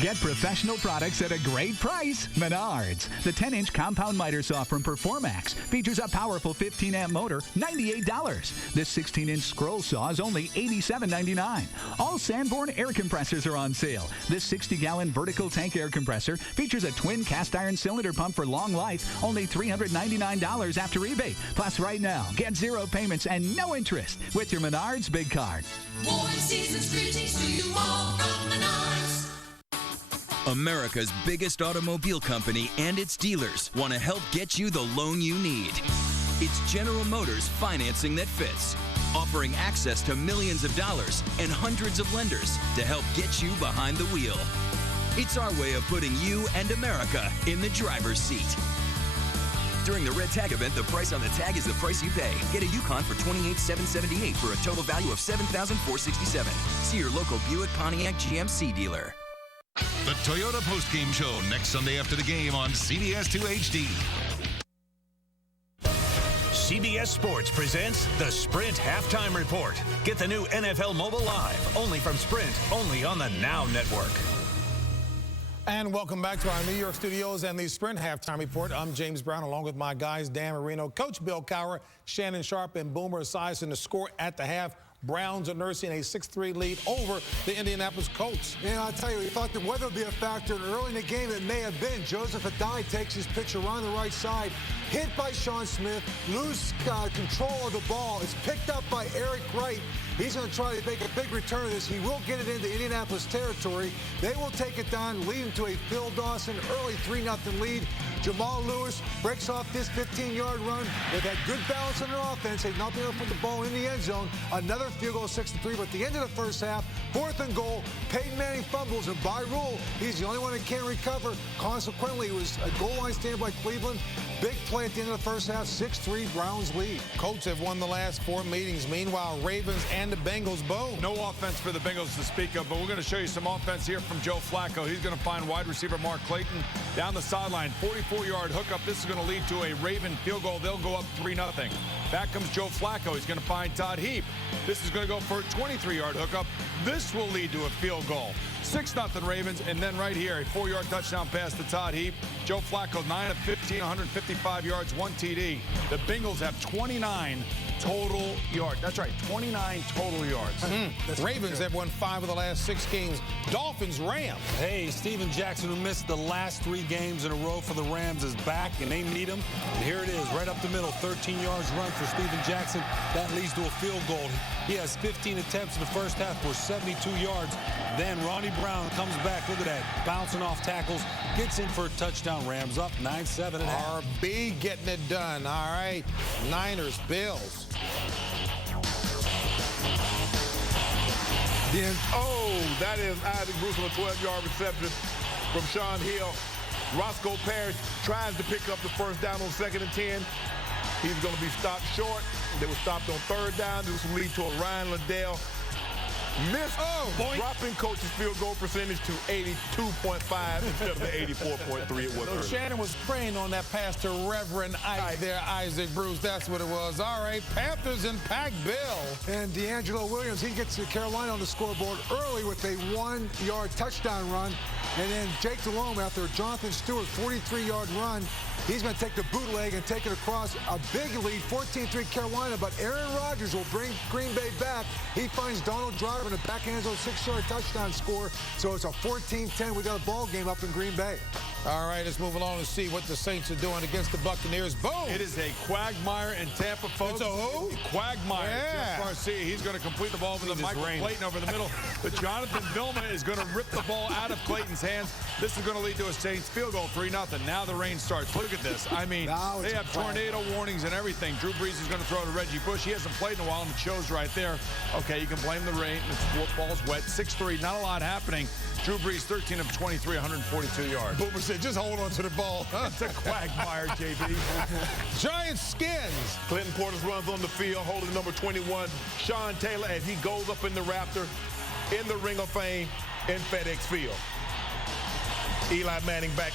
Get professional products at a great price. Menards. The 10-inch compound miter saw from Performax features a powerful 15-amp motor, $98. This 16-inch scroll saw is only $87.99. All Sanborn air compressors are on sale. This 60-gallon vertical tank air compressor features a twin cast iron cylinder pump for long life, only $399 after rebate. Plus, right now, get 0 payments and no interest with your Menards Big Card. Warm season's greetings to you all from Menards. America's biggest automobile company and its dealers want to help get you the loan you need. It's General Motors financing that fits, offering access to millions of dollars and hundreds of lenders to help get you behind the wheel. It's our way of putting you and America in the driver's seat. During the Red Tag event, the price on the tag is the price you pay. Get a Yukon for $28,778 for a total value of $7,467. See your local Buick, Pontiac, GMC dealer. The Toyota postgame show next Sunday after the game on CBS 2 HD. CBS Sports presents the Sprint Halftime Report. Get the new NFL Mobile Live, only from Sprint, only on the Now Network. And welcome back to our New York studios and the Sprint Halftime Report. I'm James Brown, along with my guys, Dan Marino, Coach Bill Cowher, Shannon Sharp, and Boomer Esiason. The score at the half. Browns are nursing a 6-3 lead over the Indianapolis Colts. And I'll tell you, we thought the weather would be a factor. Early in the game, it may have been. Joseph Adai takes his pitch around the right side, hit by Sean Smith, lose control of the ball. It's picked up by Eric Wright. He's going to try to make a big return of this. He will get it into Indianapolis territory. They will take it down, leading to a Phil Dawson early 3-0 lead. Jamal Lewis breaks off this 15-yard run. They've had good balance on their offense. They've not been able to put the ball in the end zone. Another field goal, 6-3. But at the end of the first half, 4th and goal, Peyton Manning fumbles, and by rule, he's the only one that can't recover. Consequently, it was a goal line stand by Cleveland. Big play at the end of the first half, 6-3 Browns lead. Colts have won the last 4 meetings. Meanwhile, Ravens and the Bengals both. No offense for the Bengals to speak of, but we're going to show you some offense here from Joe Flacco. He's going to find wide receiver Mark Clayton down the sideline. 44-yard hookup. This is going to lead to a Raven field goal. They'll go up 3-0. Back comes Joe Flacco. He's going to find Todd Heap. This is going to go for a 23-yard hookup. This will lead to a field goal. 6-0 Ravens. And then right here, a 4-yard touchdown pass to Todd Heap. Joe Flacco, 9 of 15, 155 yards, 1 TD. The Bengals have 29 total yards. That's right, 29 total yards. Ravens have won 5 of the last 6 games. Dolphins, Rams. Hey, Steven Jackson, who missed the last 3 games in a row for the Rams, is back, and they need him. And here it is, right up the middle, 13 yards run for Steven Jackson. That leads to a field goal. He has 15 attempts in the first half for 72 yards. Then Ronnie Brown comes back. Look at that, bouncing off tackles, gets in for a touchdown. Rams up 9-7 at half. RB getting it done. All right, Niners, Bills. That is Isaac Bruce on a 12-yard reception from Sean Hill. Roscoe Parrish tries to pick up the first down on 2nd and 10. He's going to be stopped short. They were stopped on 3rd down. This will lead to a Ryan Liddell missed, dropping coach's field goal percentage to 82.5 instead of the 84.3 it was earlier. Shannon was praying on that pass to Reverend Ike there, Isaac Bruce. That's what it was. All right, Panthers and Pac-Bill. And D'Angelo Williams, he gets to Carolina on the scoreboard early with a 1-yard touchdown run. And then Jake Delhomme, after Jonathan Stewart 43-yard run, he's going to take the bootleg and take it across a big lead, 14-3 Carolina. But Aaron Rodgers will bring Green Bay back. He finds Donald Driver in the backhand zone, 6-yard touchdown score. So it's a 14-10. We got a ball game up in Green Bay. All right, let's move along and see what the Saints are doing against the Buccaneers. Boom! It is a quagmire in Tampa, folks. It's a who? Quagmire. Yeah. Jeff Garcia, he's going to complete the ball with Michael Clayton over the middle. But Jonathan Vilma is going to rip the ball out of Clayton's hands. This is going to lead to a Saints field goal, 3-0. Now the rain starts. Look at this. I mean, they have tornado warnings and everything. Drew Brees is going to throw to Reggie Bush. He hasn't played in a while, and it shows right there. Okay, you can blame the rain. The ball's wet. 6-3, not a lot happening. Drew Brees, 13 of 23, 142 yards. Boomer said, just hold on to the ball. It's a quagmire, JB. Giants skins. Clinton Portis runs on the field, holding number 21, Sean Taylor, as he goes up in the Raptor, in the Ring of Fame, in FedEx Field. Eli Manning back,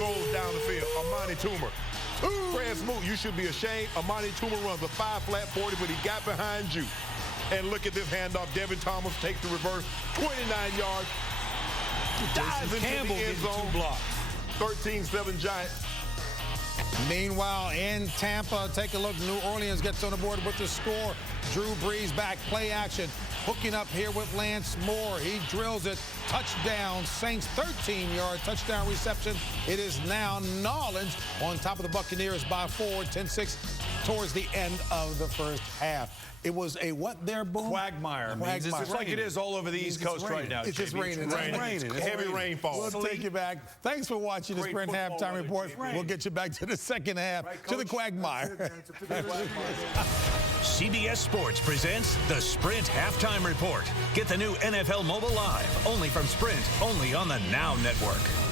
goes down the field. Amani Toomer. Fred Smoot, you should be ashamed. Amani Toomer runs a 5-flat 40, but he got behind you. And look at this handoff. Devin Thomas takes the reverse, 29 yards. Dives into the end zone. 13-7 Giants. Meanwhile, in Tampa, take a look. New Orleans gets on the board with the score. Drew Brees back, play action. Hooking up here with Lance Moore. He drills it. Touchdown. Saints 13-yard touchdown reception. It is now Nolens on top of the Buccaneers by 4, 10-6 towards the end of the first half. It was a what there, Boom? Quagmire. It's like it is all over the East Coast right now. It's just raining. It's raining. Heavy rainfall. We'll take you back. Thanks for watching the Sprint Halftime Report. We'll get you back to the second half, to the Quagmire. CBS Sports presents the Sprint Halftime Report. Get the new NFL Mobile Live, only from Sprint, only on the Now Network.